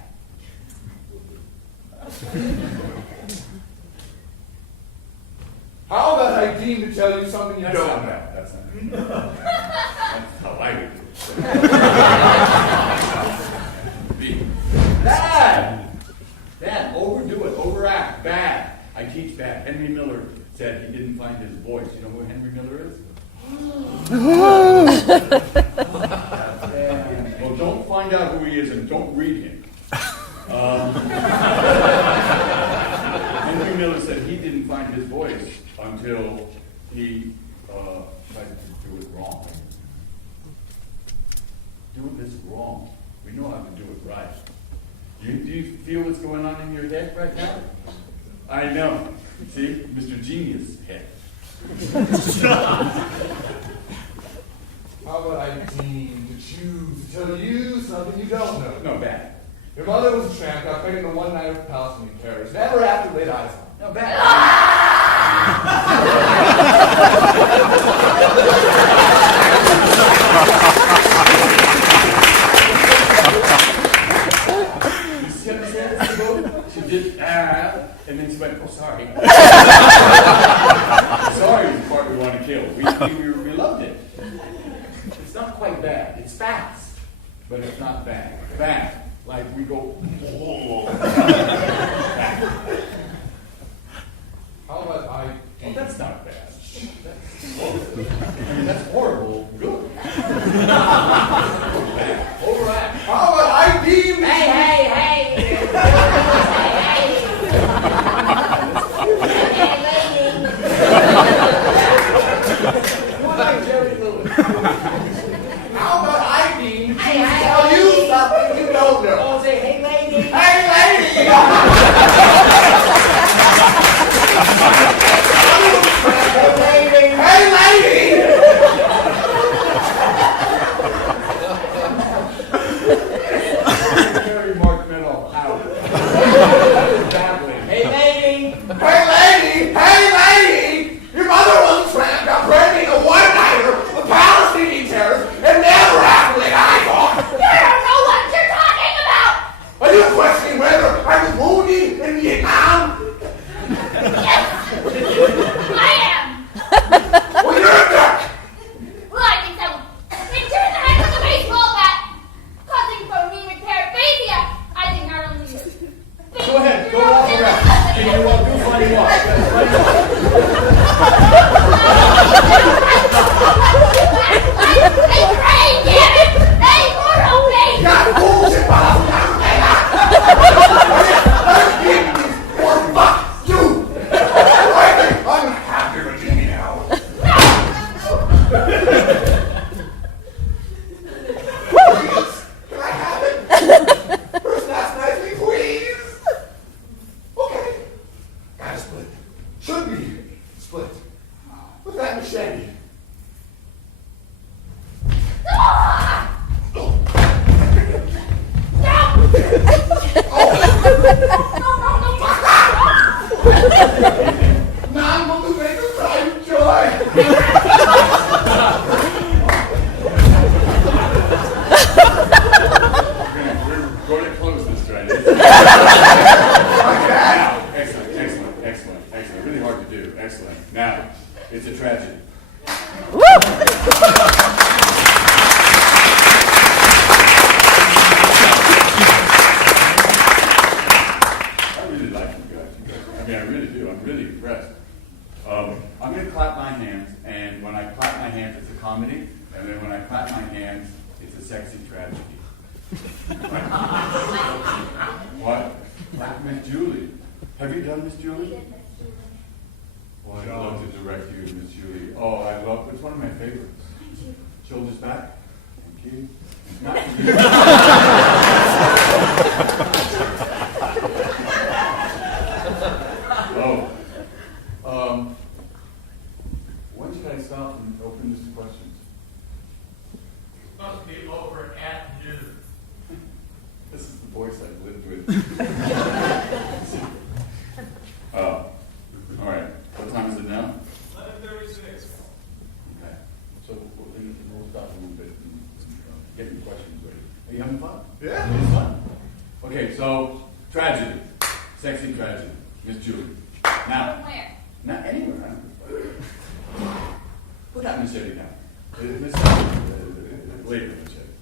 How about I deem to tell you something you That's don't not know? bad. That's not bad. That's how I would do it. Bad! Bad. Overdo it. Overact. Bad. I teach bad. Henry Miller said he didn't find his voice. You know who Henry Miller is? Well, don't find out who he is and don't read him. Henry Miller said he didn't find his voice until he tried to do it wrong. Doing this wrong. We know how to do it right. Do you feel what's going on in your head right now? I know. See? Mr. Genius head. How about I deem to choose to tell you something you don't know? No, bad. Your mother was a tramp, got pregnant in one night with Palestinian terrorists. Never after laid eyes on her. No, bad. You see what I'm saying? She did, and then she went, oh, sorry. Sorry is the part we want to kill. We loved it. It's not quite bad. It's fast, but it's not bad. Bad. Like we go, How about I oh, deem? that's not bad. That's horrible. Good. Overact. How about I deem? Hey! How about I deem to tell you something you don't know? Say, hey, lady! Hey, lady! Hey lady! Your mother was a tramp, got pregnant a one-nighter, a Palestinian terrorist, and never after laid eyes on. You don't know what you're talking about! Are you questioning whether I was wounded in Vietnam? Yes! I am! Well, you're a duck! Well, I think so. It turned the head with a baseball bat, causing phonemic paraphasia. I think not only you. Go ahead, go walk around. If you want to do funny walk. Hey, Ray, damn it! Hey, Mortal Face! Got bullshit bottles down there. I'm giving these poor fuck you. I'm happy with Jimmy now. Please, can I have it? First class nicely, please. Okay. Gotta split. Should be split. With that machete. Non-motivated pride joy. We're going to close this trend. Excellent. Really hard to do. Excellent. Now, it's a tragedy. I really like you guys. I mean, I really do. I'm really impressed. I'm going to clap my hands, and when I clap my hands, it's a comedy, and then when I clap my hands, it's a sexy tragedy. What? Like Miss Julie. Have you done Miss Julie? Well, I'd love to direct you to Miss Julie. Oh, I love, it's one of my favorites. Shoulders back. Thank you. When should I stop and open this to questions? Must be over at noon. This is the voice I've lived with. All right. What time is it now? 11:36. Okay. So we'll stop a little bit and get your questions ready. Are you having fun? Yeah. It's fun. Okay, so tragedy. Sexy tragedy. Miss Julie. Now, Where? not anywhere. Put that machete down. Later, machete.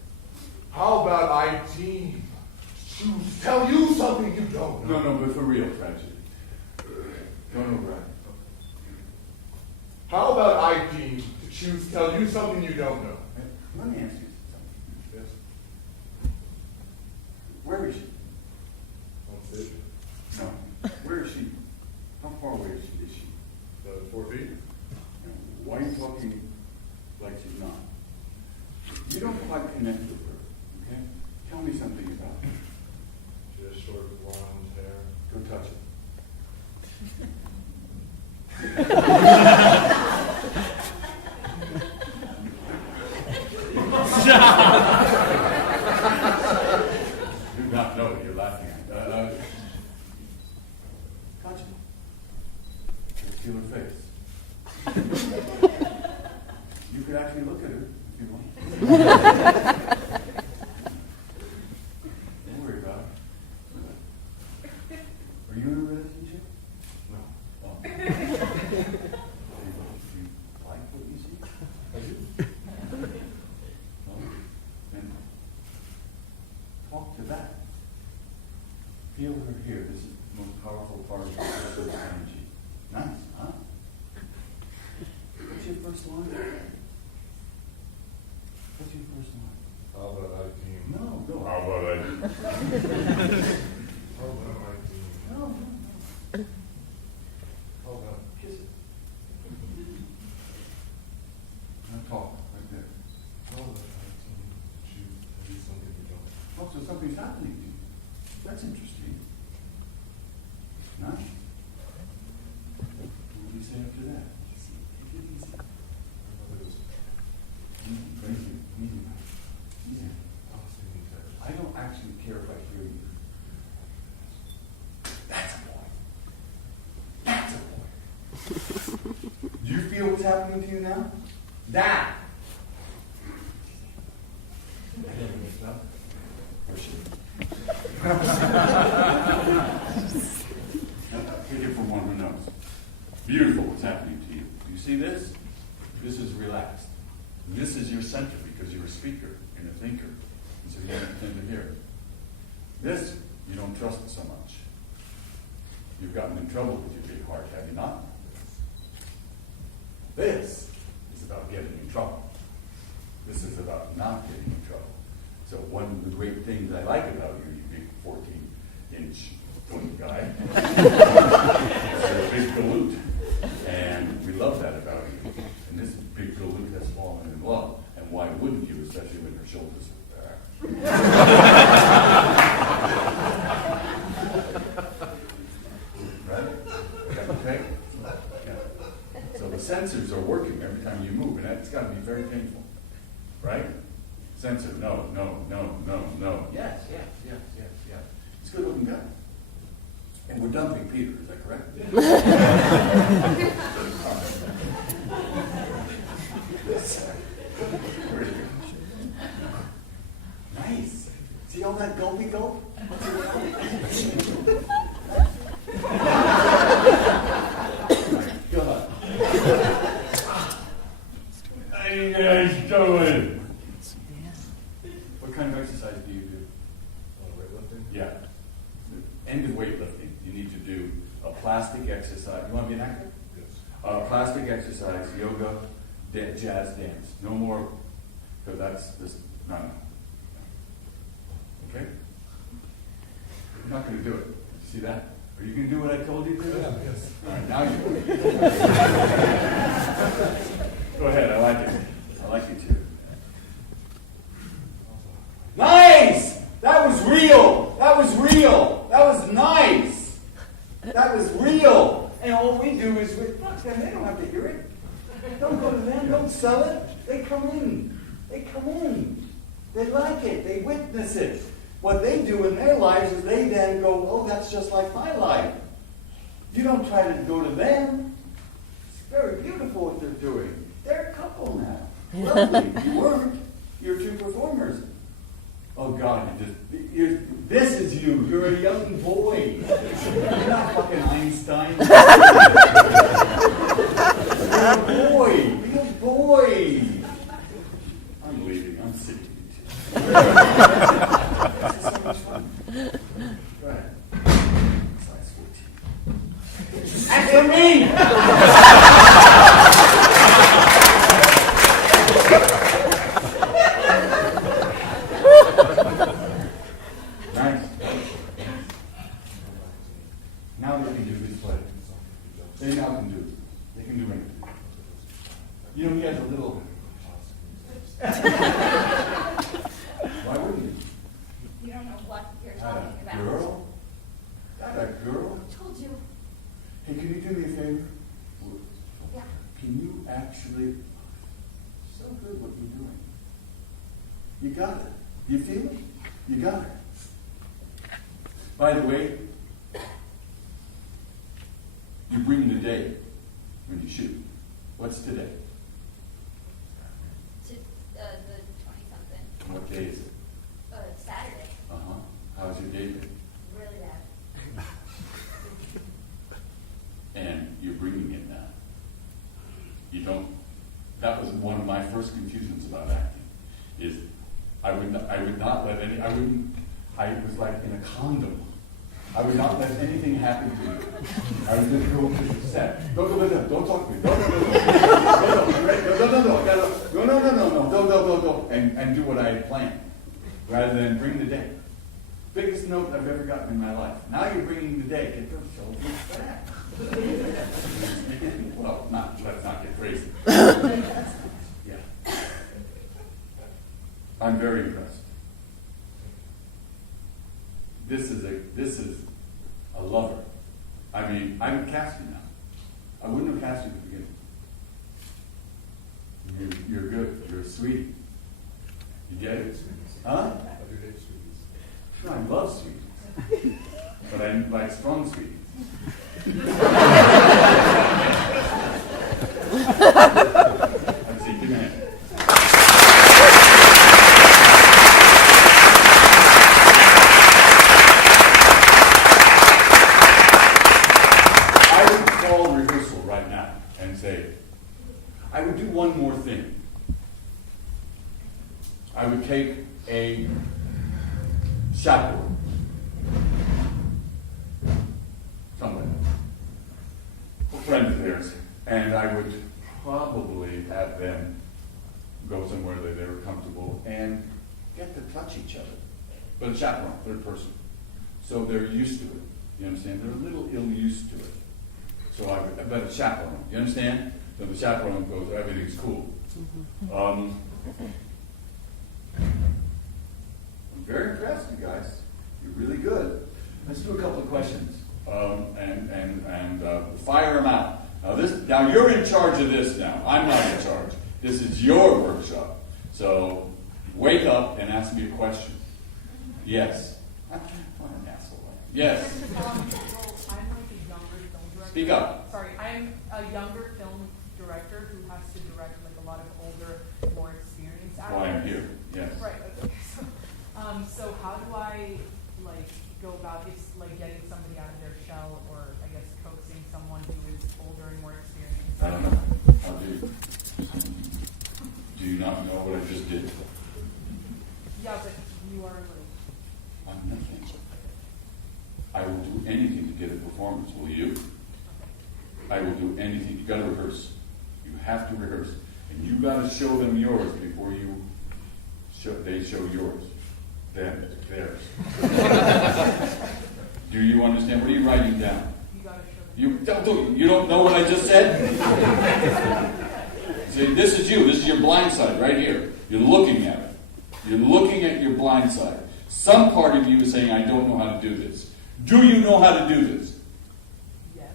How about I tell you something you don't know? No, but for real tragedy. Don't override. How about I tell you something you don't know? Let me ask you something. Yes. Where is she? On station. No. Where is she? How far away is she? 4 feet. Why are you talking like she's not? You don't quite connect with her, okay? Tell me something about her. She has short blonde hair. Go touch it. You do not know what you're laughing at. Touch it. Feel her face. You could actually look at her if you want. Don't worry about it. Are you in a relationship? No. Oh. Do you like what you see? I do. No? Then talk to that. Feel her here. This is the most powerful part of the person's energy. Nice, huh? What's your first line? What's your first line? How about I team? No, go. How about I team? How about I team? No. How about Kiss it. Now talk, right there. how about I team? Choose to do something you don't. Oh, so something's happening to you. That's interesting. Nice. What do you say after that? Easy. Take it easy. Easy. Easy. I don't actually care if I hear you. That's a boy. Do you feel what's happening to you now? That. Take it from one who knows. Beautiful what's happening to you. Do you see this? This is relaxed. This is your center because you're a speaker and a thinker. And so you don't tend to hear. This, you don't trust it so much. You've gotten in trouble with your big heart, have you not? This is about getting in trouble. This is about not getting in trouble. So one of the great things I like about you, you big 14-inch foot guy, you're a big galoot. And we love that about you. And this big galoot has fallen in love. And why wouldn't you, especially when her shoulders are back? Right? Okay? Yeah. So the sensors are working every time you move, and that's got to be very painful. Right? Sensor, no, no, no, no, no. Yes, yes, yes, yes, yes. It's a good looking guy. And we're dumping Peter, is that correct? Nice. See all that gulpy gulp? God. How you guys doing? What kind of exercise do you do? Weightlifting? Yeah. End of weightlifting. You need to do a plastic exercise. You want to be an actor? Yes. Plastic exercise, yoga, jazz dance. No more, because that's this. No. Okay? You're not going to do it. See that? Are you going to do what I told you to? Yeah, yes. All right, now you go ahead. I like it. I like you too. Nice! That was real! That was real! That was nice! That was real! And all we do is, fuck them, they don't have to hear it. Don't go to them, don't sell it. They come in. They come in. They like it. They witness it. What they do in their lives is they then go, oh, that's just like my life. You don't try to go to them. It's very beautiful what they're doing. They're a couple now. Lovely. You weren't. You're two performers. Oh God, this is you. You're a young boy. You're not fucking Einstein. You're a boy. You're a boy. I'm leaving. I'm sick of you. This is so much fun. Go ahead. Size 14. After me! Nice. Now they can do this play. They now can do it. They can do anything. You know, he has a little. Why wouldn't you? You don't know what you're That talking a about. girl? That a girl? I told you. Hey, can you do me a favor? Yeah. Can you actually? So good what you're doing. You got it. You feel it? You got it. By the way, you bring the day when you shoot. What's today? The 20-something. What day is it? Saturday. Uh-huh. How's your day been? Really bad. And you're bringing it now. You don't. That was one of my first confusions about acting. Is I would not let any. I was like in a condom. I would not let anything happen to you. I would just go to the set. Don't talk to me. No, and do what I had planned, rather than bring the day. Biggest note I've ever gotten in my life. Now you're bringing the day. Get those shoulders back. Well, let's not get crazy. Yeah. I'm very impressed. This is a lover. I mean, I would cast you now. I wouldn't have cast you at the beginning. You're good. You're a sweetie. You get it? Huh? I do hate sweeties. No, I love sweeties. But I like strong sweeties. say, I would do one more thing. I would take a chaperone. Somebody. A friend of theirs. And I would probably have them go somewhere that they were comfortable and get to touch each other. But a chaperone, third person. So they're used to it. You understand? They're a little ill-used to it. So but a chaperone. You understand? So the chaperone goes, everything's cool. I'm very impressed, you guys. You're really good. Let's do a couple of questions. And fire them out. Now you're in charge of this now. I'm not in charge. This is your workshop. So wake up and ask me a question. Yes. What an asshole. Yes. I'm like a younger film director. Speak up. Sorry, I'm a younger film director who has to direct like a lot of older, more experienced actors. Why I'm here. Yes. Right. Okay. So how do I like go about it's like getting somebody out of their shell, or I guess coaxing someone who is older and more experienced? I don't know. How do you? Do you not know what I just did? Yeah, but you are like. I'm nothing. I will do anything to get a performance. Will you? I will do anything. You got to rehearse. You have to rehearse, and you got to show them yours before they show yours. Them, theirs. Do you understand? What are you writing down? You gotta show them. You don't know what I just said? See, this is you. This is your blind side right here. You're looking at it. You're looking at your blind side. Some part of you is saying, I don't know how to do this. Do you know how to do this? Yes.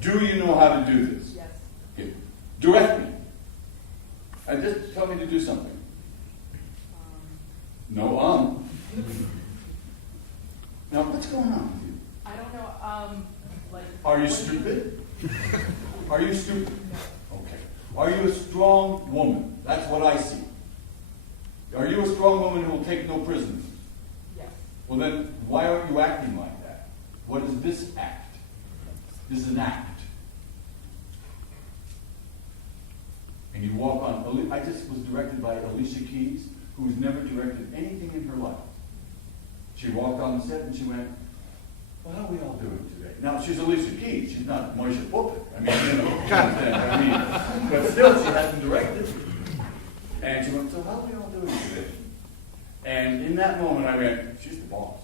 Do you know how to do this? Yes. Okay. Direct me. Just tell me to do something. No, Now, what's going on with you? I don't know. Like. Are you what do stupid? Are you stupid? Okay. Are you a strong woman? That's what I see. Are you a strong woman who will take no prisoners? Yes. Well then, why aren't you acting like that? What is this act? This is an act. And you walk on, I just was directed by Alicia Keys, who's never directed anything in her life. She walked on the set and she went, well, how are we all doing today? Now, she's Alicia Keys. She's not Moisha Puppet. I mean, but still, she hasn't directed. And she went, so how are we all doing today? And in that moment, I went, she's the boss.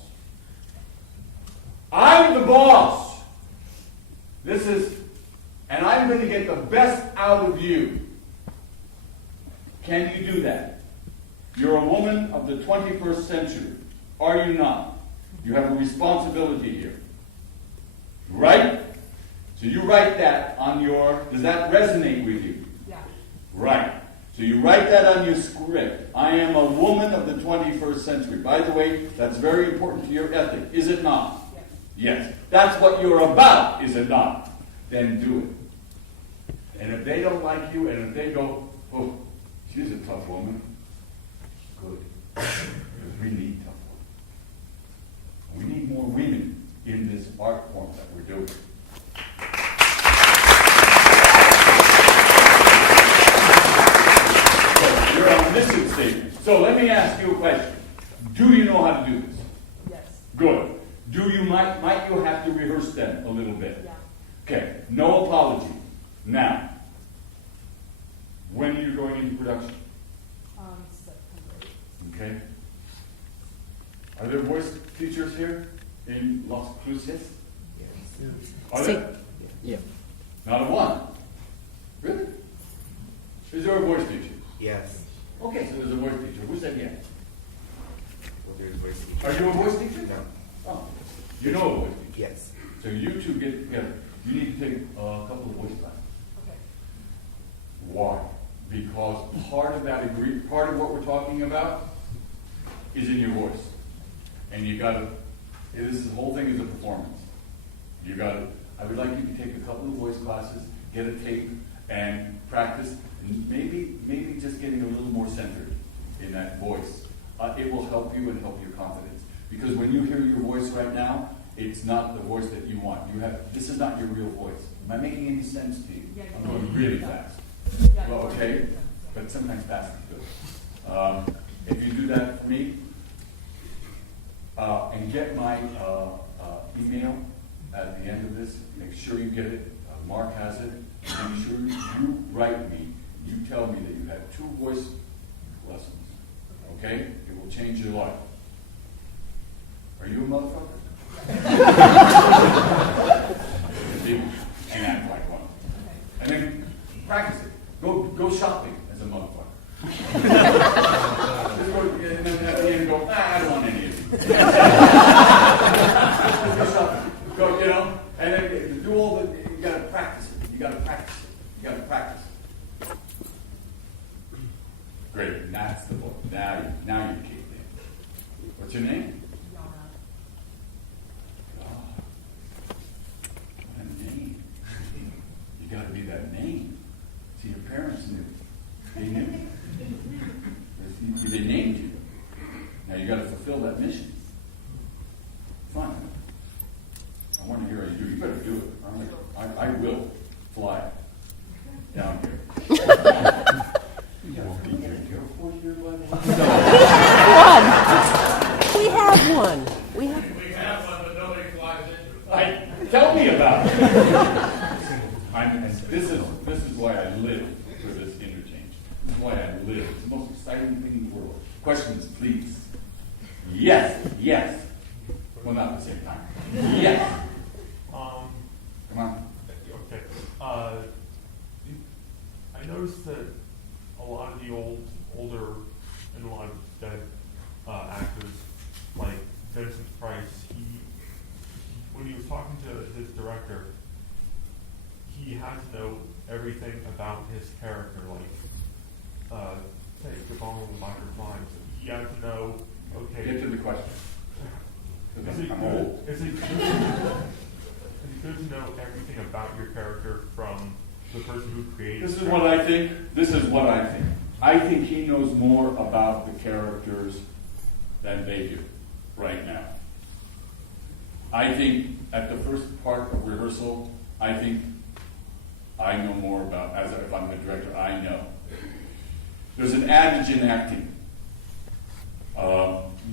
I'm the boss. And I'm going to get the best out of you. Can you do that? You're a woman of the 21st century. Are you not? You have a responsibility here. Right? So you write that on does that resonate with you? Yeah. Right. So you write that on your script. I am a woman of the 21st century. By the way, that's very important to your ethic, is it not? Yes. Yes. That's what you're about, is it not? Then do it. And if they don't like you, and if they go, oh, she's a tough woman, good. Because we need tough women. We need more women in this art form that we're doing. So you're on mission statement. So let me ask you a question. Do you know how to do this? Yes. Good. Might you have to rehearse them a little bit? Yeah. Okay. No apology. Now, when are you going into production? September. Okay. Are there voice teachers here in Las Cruces? Are there? Yeah. Not a one. Really? Is there a voice teacher? Yes. Okay, so there's a voice teacher. Who said yes? Well, there's voice teacher. Are you a voice teacher? No. Oh. You know a voice teacher. Yes. So you two get together. You need to take a couple of voice classes. Okay. Why? Because part of what we're talking about is in your voice. And you gotta, the whole thing is a performance. I would like you to take a couple of voice classes, get a tape, and practice, and maybe just getting a little more centered in that voice. It will help you and help your confidence. Because when you hear your voice right now, It's not the voice that you want. This is not your real voice. Am I making any sense to you? Yeah, I'm going really fast. Yeah, Well, it okay, makes sense, yeah. but sometimes fast is good. If you do that for me, and get my email at the end of this, make sure you get it. Mark has it. Make sure you write me. You tell me that you had 2 voice lessons. Okay? It will change your life. Are you a motherfucker? See? And act like one. And then practice it. Go shopping as a motherfucker. Just go, and then at the end go, I don't want any of you. Go shopping. Go, and then do all the, you gotta practice it. You gotta practice it. You gotta practice it. Great, and that's the book. Now you kicked in. What's your name? God. What a name. You gotta be that name. See, your parents knew. They knew. They named you. Now you gotta fulfill that mission. Fun. I want to hear you do. You better do it. I will fly down here. You gotta be very careful here, buddy. We have one. We have one, but nobody flies into it. Tell me about it. This is why I live for this interchange. This is why I live. It's the most exciting thing in the world. Questions, please. Yes. Well, not at the same time. Yes. Come on. Okay. I noticed that a lot of the older, and a lot of dead actors, like Vincent Price, when he was talking to his director, he had to know everything about his character, like, say, the vulnerable Dr. Klein. He had to know, okay. Get to the question. Is it I'm good? old. Is it good to know everything about your character from the person who created This is it? what I think. I think he knows more about the characters than they do right now. I think at the first part of rehearsal, I think I know more about, if I'm the director, I know. There's an adage in acting.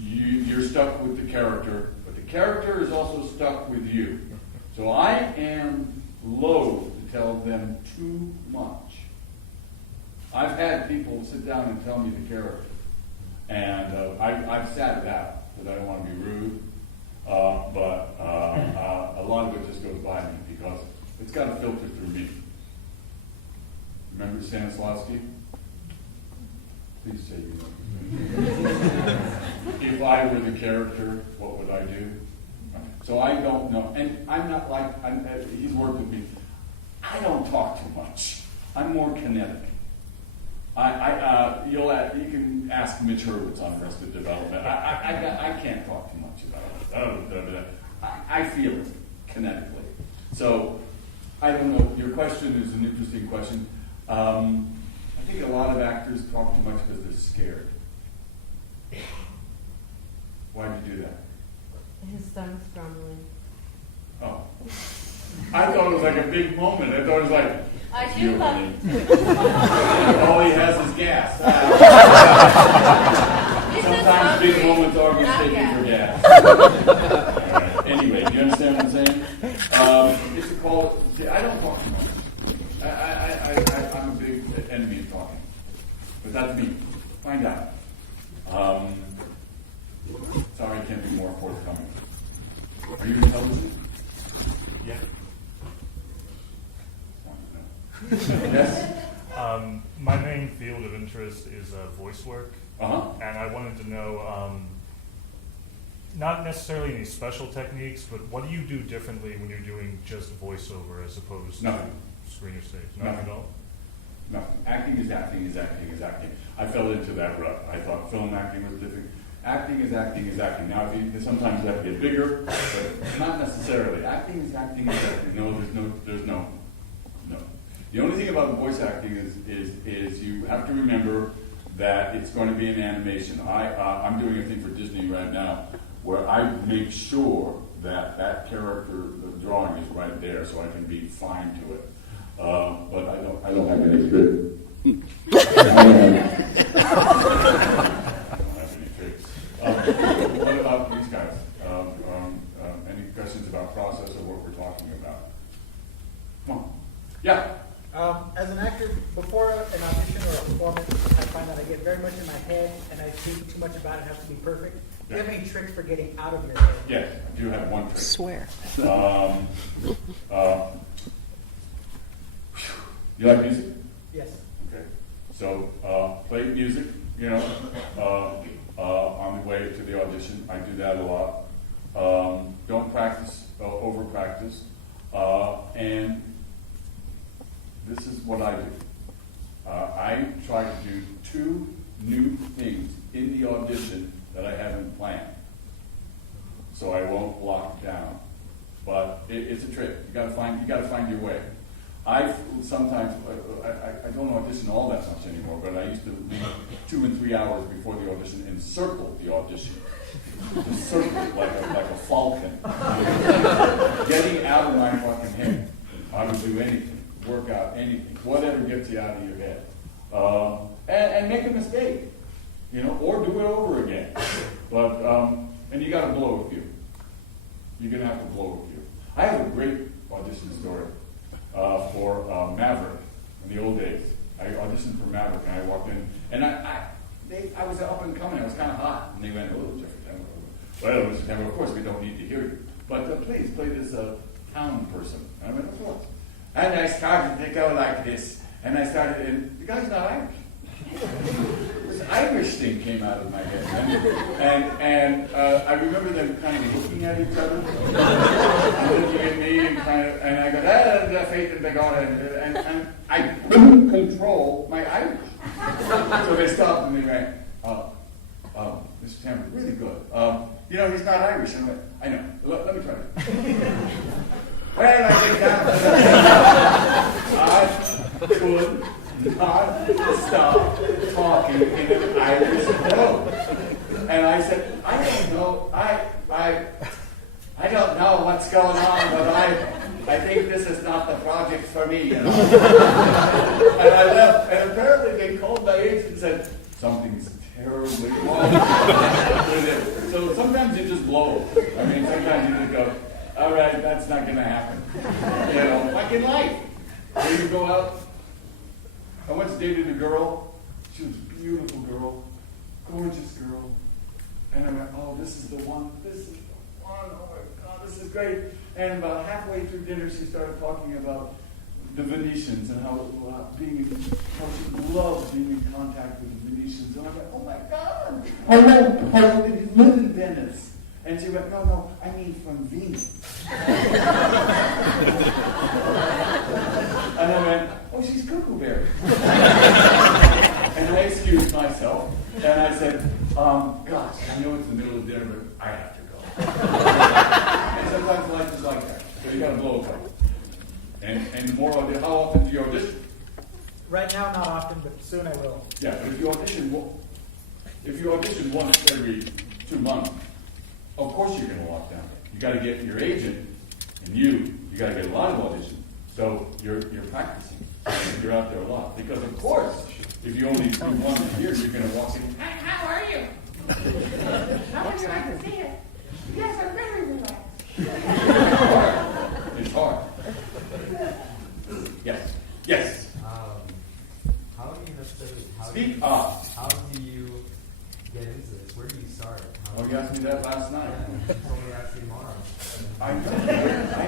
You're stuck with the character, but the character is also stuck with you. So I am loath to tell them too much. I've had people sit down and tell me the character, and I've sat it out because I don't want to be rude, but a lot of it just goes by me because it's got to filter through me. Remember Stanislavski? Please say you know. If I were the character, what would I do? So I don't know, and I'm not like he's worked with me. I don't talk too much. I'm more kinetic. You can ask Mitch Hurwitz on Arrested Development. I can't talk too much about it. I feel it kinetically. So I don't know. Your question is an interesting question. I think a lot of actors talk too much because they're scared. Why'd you do that? His stomach's grumbling. Oh. I thought it was like a big moment. I thought it was like, I you do love all he has is gas. Sometimes big moments are mistaken for gas. All right. Anyway, do you understand what I'm saying? It's a call. See, I don't talk too much. I'm a big enemy of talking. But that's me. Find out. Sorry, I can't be more forthcoming. Are you in television? Yeah. Yes? My main field of interest is voice work, and I wanted to know, not necessarily any special techniques, but what do you do differently when you're doing just voiceover as opposed to Nothing. screen or stage? Nothing at all? Nothing. Acting is acting is acting is acting. I fell into that rut. I thought film acting was different. Acting is acting is acting. Now, sometimes you have to get bigger, but not necessarily. Acting is acting is acting. No, there's no. The only thing about voice acting is you have to remember that it's going to be an animation. I'm doing a thing for Disney right now where I make sure that character, the drawing is right there, so I can be fine to it. But I don't have any tricks. What about these guys? Any questions about process or what we're talking about? Come on. Yeah. As an actor, before an audition or a performance, I find that I get very much in my head and I think too much about it. It has to be perfect. Do you have any tricks for getting out of your head? Yes, I do have one trick. Swear. You like music? Yes. Okay. So play music, on the way to the audition. I do that a lot. Don't practice, over practice. And this is what I do. I try to do 2 new things in the audition that I haven't planned. So I won't lock down. But it's a trick. You gotta find your way. I sometimes I don't audition all that much anymore, but I used to leave 2 and 3 hours before the audition and circle the audition. Just circle it like a falcon. Getting out of my fucking head. I would do anything, work out anything, whatever gets you out of your head, and make a mistake, or do it over again. But and you got to blow a few. You're gonna have to blow a few. I have a great audition story. For Maverick in the old days. I auditioned for Maverick and I walked in and I was up and coming. I was kind of hot, and they went, "Oh, Jeffrey Tambor." Well, Mr. Tambor, of course we don't need to hear you, but please play this town person. And I went, "Of course." And I started to go like this, and I started, and the guy's not Irish. This Irish thing came out of my head, and I remember them kind of looking at each other, and looking at me, and I go, faith in the God, and I couldn't control my Irish. So they stopped and they went, Mr. Tambor, really good. He's not Irish. And I went, I know. Let me try it. Well, I think that I could not stop talking in an Irish tone. And I said, I don't know. I don't know what's going on, but I think this is not the project for me. And I left. And apparently they called my agent and said, something's terribly wrong with it. So sometimes you just blow. I mean, sometimes you just go, all right, that's not going to happen. Like in life. When you go out, I once dated a girl. She was a beautiful girl, gorgeous girl. And I went, oh, this is the one. This is the one. Oh my God, this is great. And about halfway through dinner, she started talking about the Venetians and how she loved being in contact with the Venetians. And I went, oh my God, how did you live in Venice? And she went, no, I mean from Venus. And I went, oh, she's cuckoo-berry. And I excused myself, and I said, gosh, I know it's the middle of dinner, but I have to go. And sometimes life is like that. So you got to blow a couple. And the more how often do you audition? Right now, not often, but soon I will. Yeah, but if you audition once every 2 months, of course you're going to lock down. You got to get your agent and you got to get a lot of auditions. So you're practicing. You're out there a lot. Because of course, if you only do one a year, you're going to walk in. How are you? How would you like to see it? Yes, I'm very relaxed. It's hard. Yes. How do you necessarily Speak up. How do you get into this? Where do you start? Oh, you asked me that last night. Yeah, told me to ask you tomorrow. I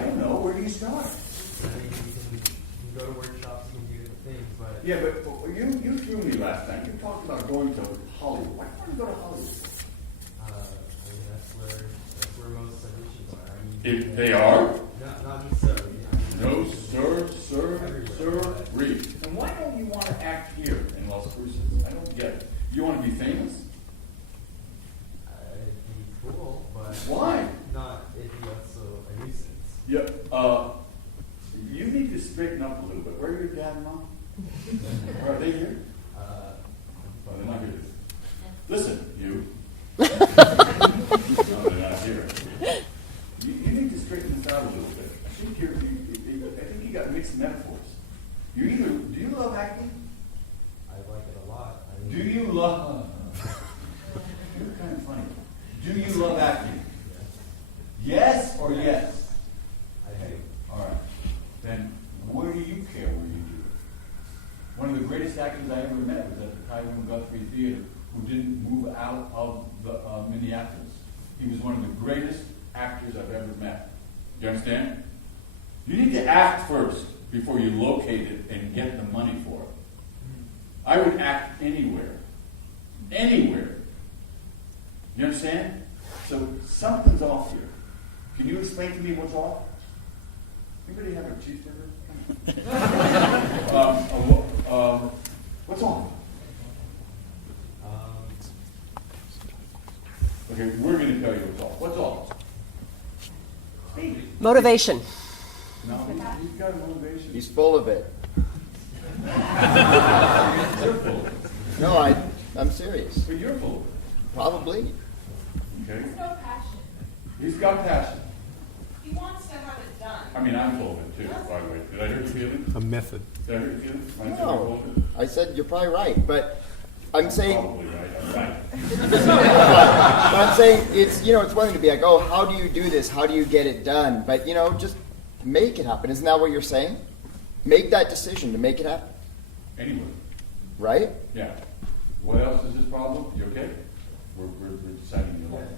don't know. Where do you start? I mean, you can go to workshops, you can do different things, but Yeah, but you threw me last time. You talked about going to Hollywood. Why don't you go to Hollywood? I mean that's where most auditions are. I mean, If they are? not necessarily. No, sir, read. And why don't you want to act here in Las Cruces? I don't get it. You want to be famous? It'd be cool, but Why? it'd be also a nuisance. Yeah, you need to straighten up a little bit. Where are your dad and mom? Are they here? Oh, they're not here. Listen, you. No, they're not here. You mix metaphors. Do you love acting? I like it a lot. Do you love? You're kind of funny. Do you love acting? Yes or yes? I do. All right. Then where do you care where you do it? One of the greatest actors I ever met was at the Tyrone Guthrie Theater, who didn't move out of the Minneapolis. He was one of the greatest actors I've ever met. You understand? You need to act first before you locate it and get the money for it. I would act anywhere. Anywhere. You understand? So something's off here. Can you explain to me what's off? Anybody have a cheeseburger? What's off? Okay, we're going to tell you what's off. What's off? Speak. Motivation. No, he's got motivation. He's full of it. You're full of it. No, I'm serious. But you're full of it. Probably. Okay? There's no passion. He's got passion. He wants to have it done. I mean, I'm full of it too, by the way. Did I hurt your feelings? A method. Did I hurt your feelings? Am I full No, of it? I said you're probably right, but I'm saying, Probably right. I'm right. but I'm saying it's it's one thing to be like, oh, how do you do this? How do you get it done? But just make it happen. Isn't that what you're saying? Make that decision to make it happen, Anyway, right? yeah. What else is his problem? You okay? We're deciding your life.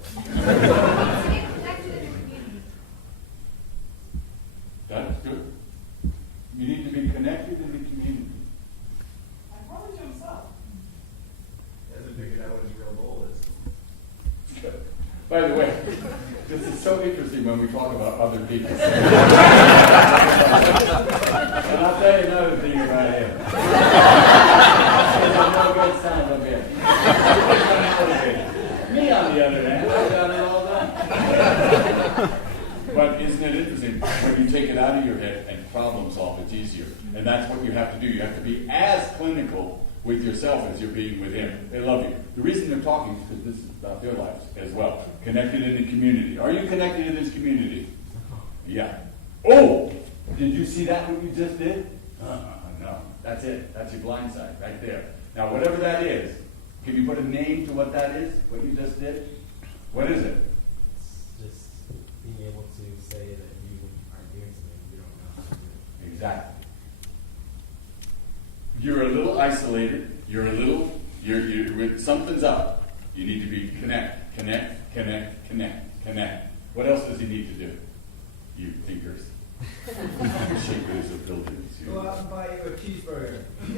That's good. You need to be connected in the community. Probably to himself. He hasn't figured out what his real goal is. Good. By the way, this is so interesting when we talk about other people. And I'll tell you another thing about him. He's a no good son of a bitch. Me, on the other hand, I've done it all done. But isn't it interesting? When you take it out of your head and problem solve, it's easier. And that's what you have to do. You have to be as clinical with yourself as you're being with him. They love you. The reason they're talking is because this is about their lives as well. Connected in the community. Are you connected in this community? Yeah. Oh! Did you see that what you just did? No. That's it. That's your blind side right there. Now, whatever that is, can you put a name to what that is? What you just did? What is it? It's just being able to say that you aren't doing something you don't know how to do. Exactly. You're a little isolated. You're something's up. You need to be connect. What else does he need to do? You thinkers. Shakers of buildings. Go out and buy you a cheeseburger. He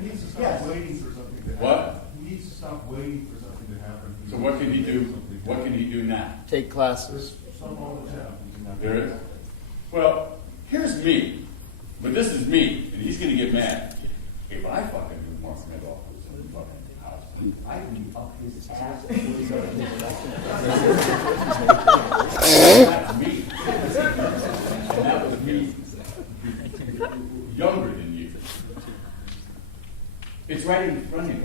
needs to stop Yes. waiting for something to happen. What? He needs to stop waiting for something to happen. So what can he do? What can he do now? Take classes. There's some all the time. There is? Well, here's me. But this is me, and he's going to get mad. If I fucking do Mark Meadow in the fucking house, I'd be up his ass before he's ever taken That's me. And that was me. Younger than you. It's right in front of you.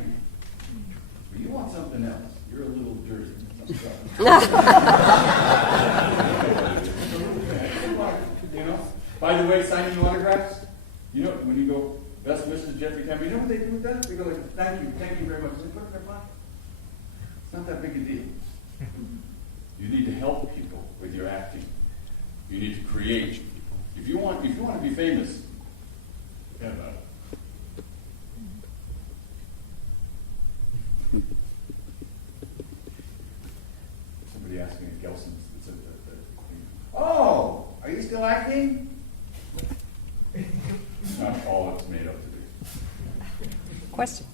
But you want something else. You're a little dirty. You know? By the way, signing autographs, you know, when you go, best wishes, Jeffrey Tambor, you know what they do with that? They go like, thank you very much. They put it in their pocket. It's not that big a deal. You need to help people with your acting. You need to create. If you want to be famous, forget about it. Somebody asked me at Gelson's, oh, are you still acting? Not all it's made up to be. Question.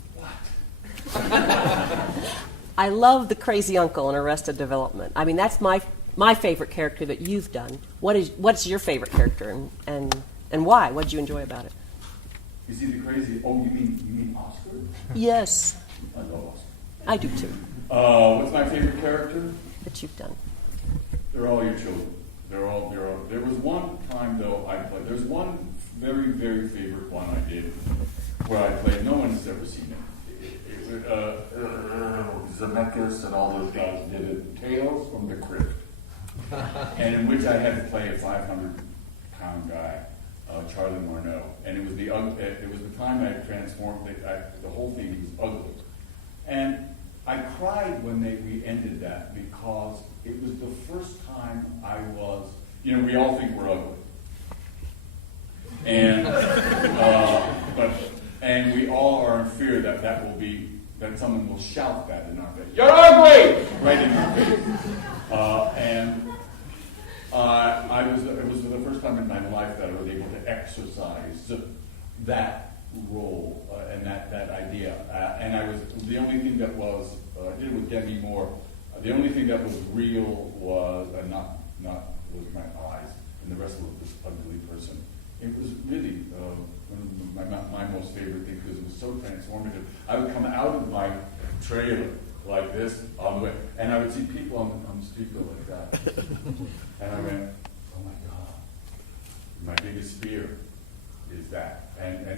I love the crazy uncle in Arrested Development. I mean, that's my favorite character that you've done. What's your favorite character and why? What did you enjoy about it? You see the crazy? Oh, you mean Oscar? Yes, I love Oscar. I do too. What's my favorite character? That you've done. They're all your children. They're all. There was one time though I played. There's one very, very favorite one I did where I played. No one's ever seen it. Zemeckis and all those guys did it. Tales from the Crypt, and in which I had to play a 500-pound guy. Charlie Marneau, and it was the time I transformed the whole thing was ugly, and I cried when we ended that because it was the first time I was, we all think we're ugly, and and we all are in fear that someone will shout that in our face. You're ugly! Right in our face. It was the first time in my life that I was able to exercise that role and that idea. And the only thing that was, I did it with Demi Moore, the only thing that was real was, not was my eyes and the rest of this ugly person. It was really one of my most favorite things because it was so transformative. I would come out of my trailer like this on the way, and I would see people on the street go like that. And I went, oh my God, my biggest fear is that. And it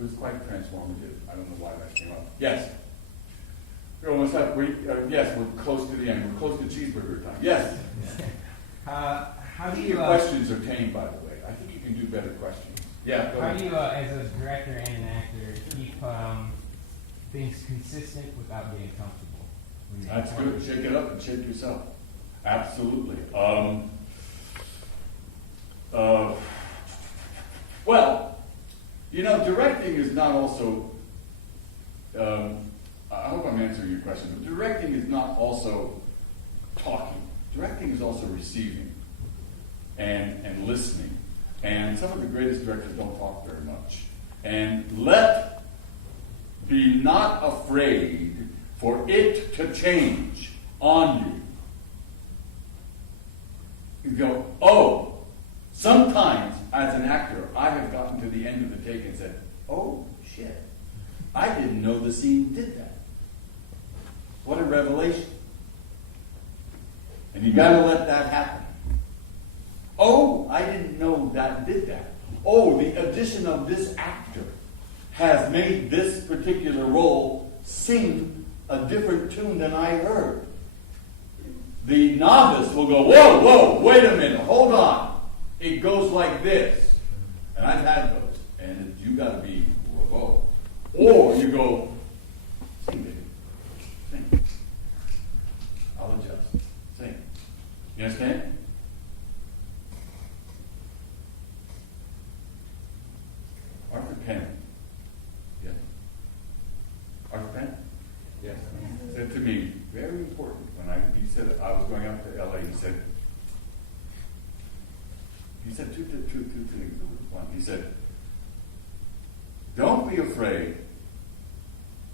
was quite transformative. I don't know why that came up. Yes? We're almost up. Yes, we're close to the end. We're close to cheeseburger time. Yes? How do you... Your questions are tame, by the way. I think you can do better questions. Yeah, go How ahead. do you, as a director and an actor, keep things consistent without getting comfortable? That's good. Shake it up and shake yourself. Absolutely. Well, directing is not also, I hope I'm answering your question, but directing is not also talking. Directing is also receiving and listening. And some of the greatest directors don't talk very much. And be not afraid for it to change on you. You go, oh, sometimes as an actor, I have gotten to the end of the take and said, oh, shit, I didn't know the scene did that. What a revelation. And you gotta let that happen. Oh, I didn't know that did that. Oh, the addition of this actor has made this particular role sing a different tune than I heard. The novice will go, whoa, whoa, wait a minute, hold on. It goes like this. And I've had those. And you got to be, whoa. Or you go, sing, baby. Sing. I'll adjust. Sing. You understand? Arthur Penn. Yes. Arthur Penn? Yes. Said to me, very important, he said I was going up to LA, he said two things. One, he said, don't be afraid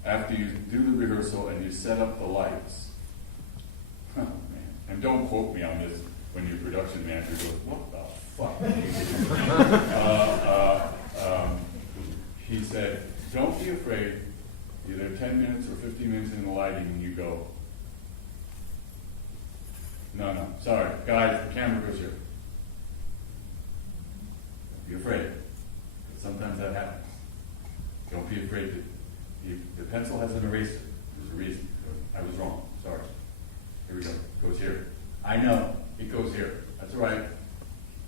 after you do the rehearsal and you set up the lights. Oh, man. And don't quote me on this when your production manager goes, what the fuck? He said, don't be afraid, either 10 minutes or 15 minutes in the lighting and you go, no, sorry, guys, the camera goes here. Don't be afraid. Sometimes that happens. Don't be afraid the pencil has an eraser. There's a reason. I was wrong. Sorry. Here we go. It goes here. I know. It goes here. That's all right.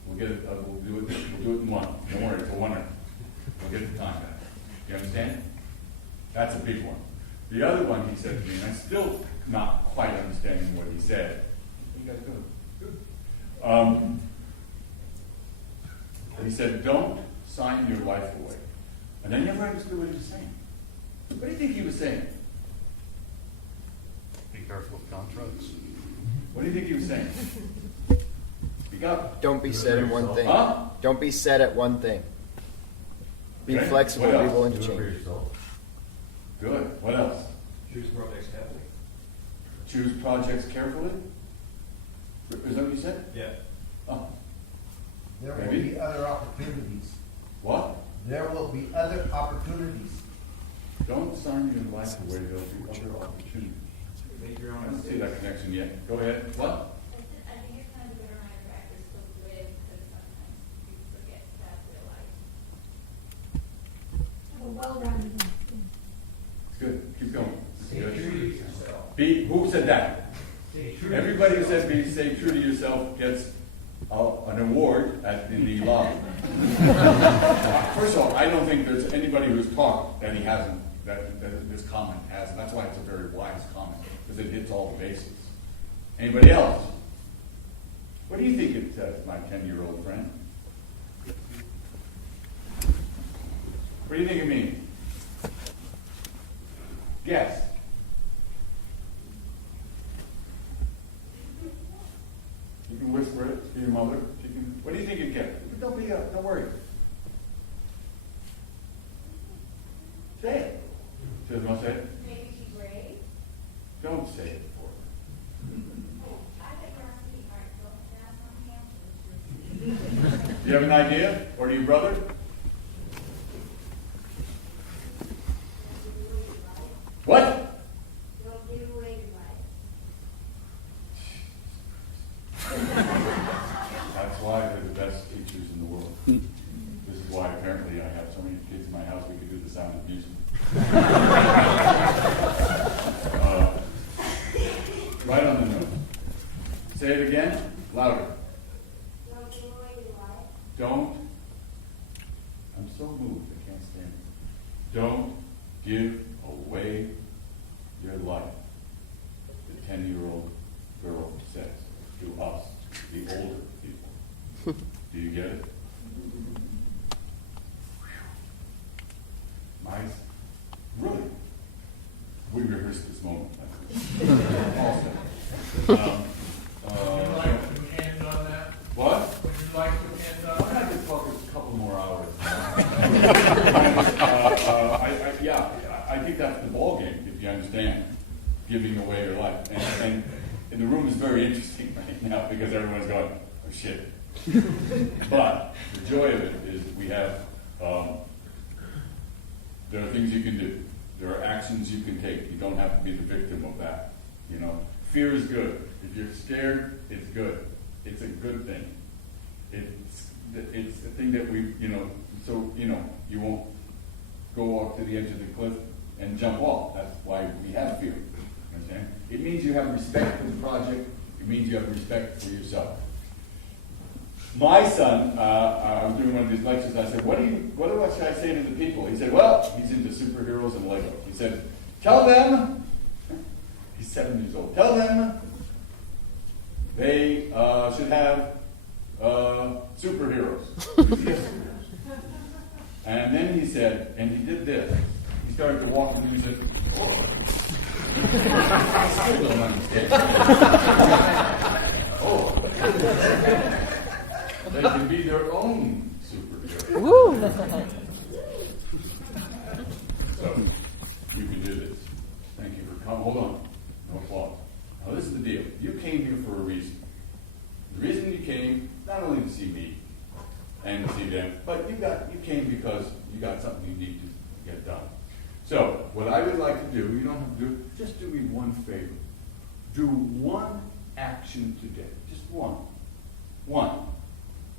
We'll get it. We'll do it in one. Don't worry. It's a one-er. We'll get the time back. You understand? That's a big one. The other one he said to me, and I'm still not quite understanding what he said. You guys good? He said, don't sign your life away. And I never understood what he was saying. What do you think he was saying? Be careful with contracts. What do you think he was saying? Speak up. Don't be set in one thing. Huh? Don't be set at one thing. Be Okay. flexible, What be else? willing to change. Good. What else? Choose projects carefully. Choose projects carefully? Is that what you said? Yeah. Oh. There will Maybe. be other opportunities. What? There will be other opportunities. Don't sign your life away. There'll be other opportunities. Make your I own don't see mistakes. that connection yet. Go ahead. What? I think it's kind of a good reminder for actors to live because sometimes you forget to have real life. Have a well-rounded life. Good. Keep going. Stay Good. true to yourself. Who said that? Stay true to Everybody who yourself. says stay true to yourself gets an award in the lobby. First of all, I don't think there's anybody who's talked that he hasn't, that this comment has. And that's why it's a very wise comment, because it hits all the bases. Anybody else? What do you think it says, my 10-year-old friend? What do you think it means? Guess. You can whisper it to your mother. What do you think it gets? Don't worry. Say it. She doesn't want to say it? Maybe she's brave. Don't say it for her. I bet you're a sweetheart, so that's my answer. Do you have an idea? Or do your brother? What? Don't give away your That's why they're the best teachers in the world. This is why apparently I have so many kids in my house we could do the sound of music. Right on the nose. Say it again, louder. Don't give away your life. Don't. I'm so moved, I can't stand it. Don't give away your life. The 10-year-old girl says to us, the older people. Do you get it? Really? We rehearsed this moment. Also. Would you like to put hands on that? What? Would you like to put hands on I'm that? going to talk a couple more hours. I think that's the ball game, if you understand, giving away your life. And the room is very interesting right now because everyone's going, oh shit. But the joy of it is we have, there are things you can do. There are actions you can take. You don't have to be the victim of that. You know, fear is good. If you're scared, it's good. It's a good thing. It's the thing that we, you won't go off to the edge of the cliff and jump off. That's why we have fear. Understand? It means you have respect for the project. It means you have respect for yourself. My son, I was doing one of these lectures, and I said, what should I say to the people? He said, well, he's into superheroes and Lego. He said, tell them, he's 7 years old, tell them they should have superheroes. And then he said, and he did this. He started to walk and he said, oh. I still don't understand. Oh. They can be their own superhero. Woo! So, you can do this. Thank you for coming. Hold on. No applause. Now, this is the deal. You came here for a reason. The reason you came, not only to see me and to see them, but you came because you got something you need to get done. So, what I would like to do, you don't have to do, just do me one favor. Do one action today. Just one. One.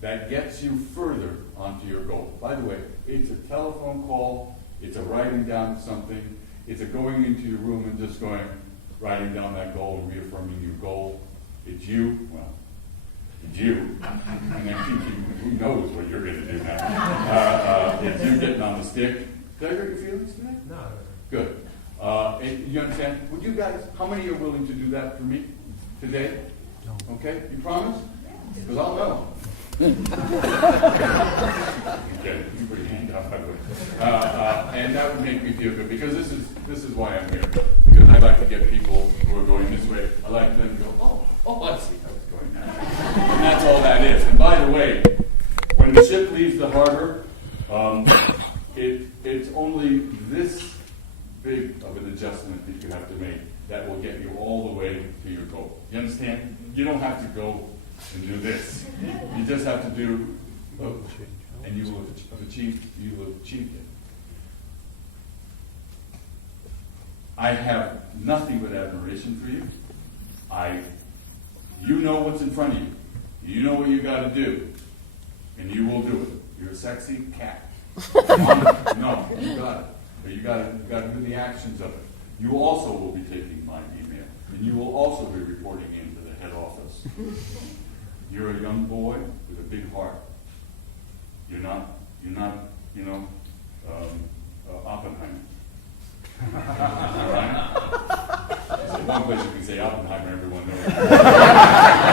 That gets you further onto your goal. By the way, it's a telephone call, it's a writing down something, it's a going into your room and just writing down that goal and reaffirming your goal. It's you, it's you. And then thinking, who knows what you're going to do now. It's you getting on the stick. Did I hurt your feelings today? No. Good. And you understand? Would you guys, how many are willing to do that for me today? No. Okay, you promise? Because I'll know. Okay, you put your hand up, by the way. And that would make me feel good because this is why I'm here. Because I like to get people who are going this way. I like them to go, oh, I see how it's going now. And that's all that is. And by the way, when the ship leaves the harbor, it's only this big of an adjustment that you have to make that will get you all the way to your goal. You understand? You don't have to go and do this. You just have to do, and you will have achieved it. I have nothing but admiration for you. You know what's in front of you. You know what you got to do, and you will do it. You're a sexy cat. No, you got it. But you got to do the actions of it. You also will be taking my email, and you will also be reporting into the head office. You're a young boy with a big heart. You're not, Oppenheimer. All right? There's one place you can say Oppenheimer, everyone knows.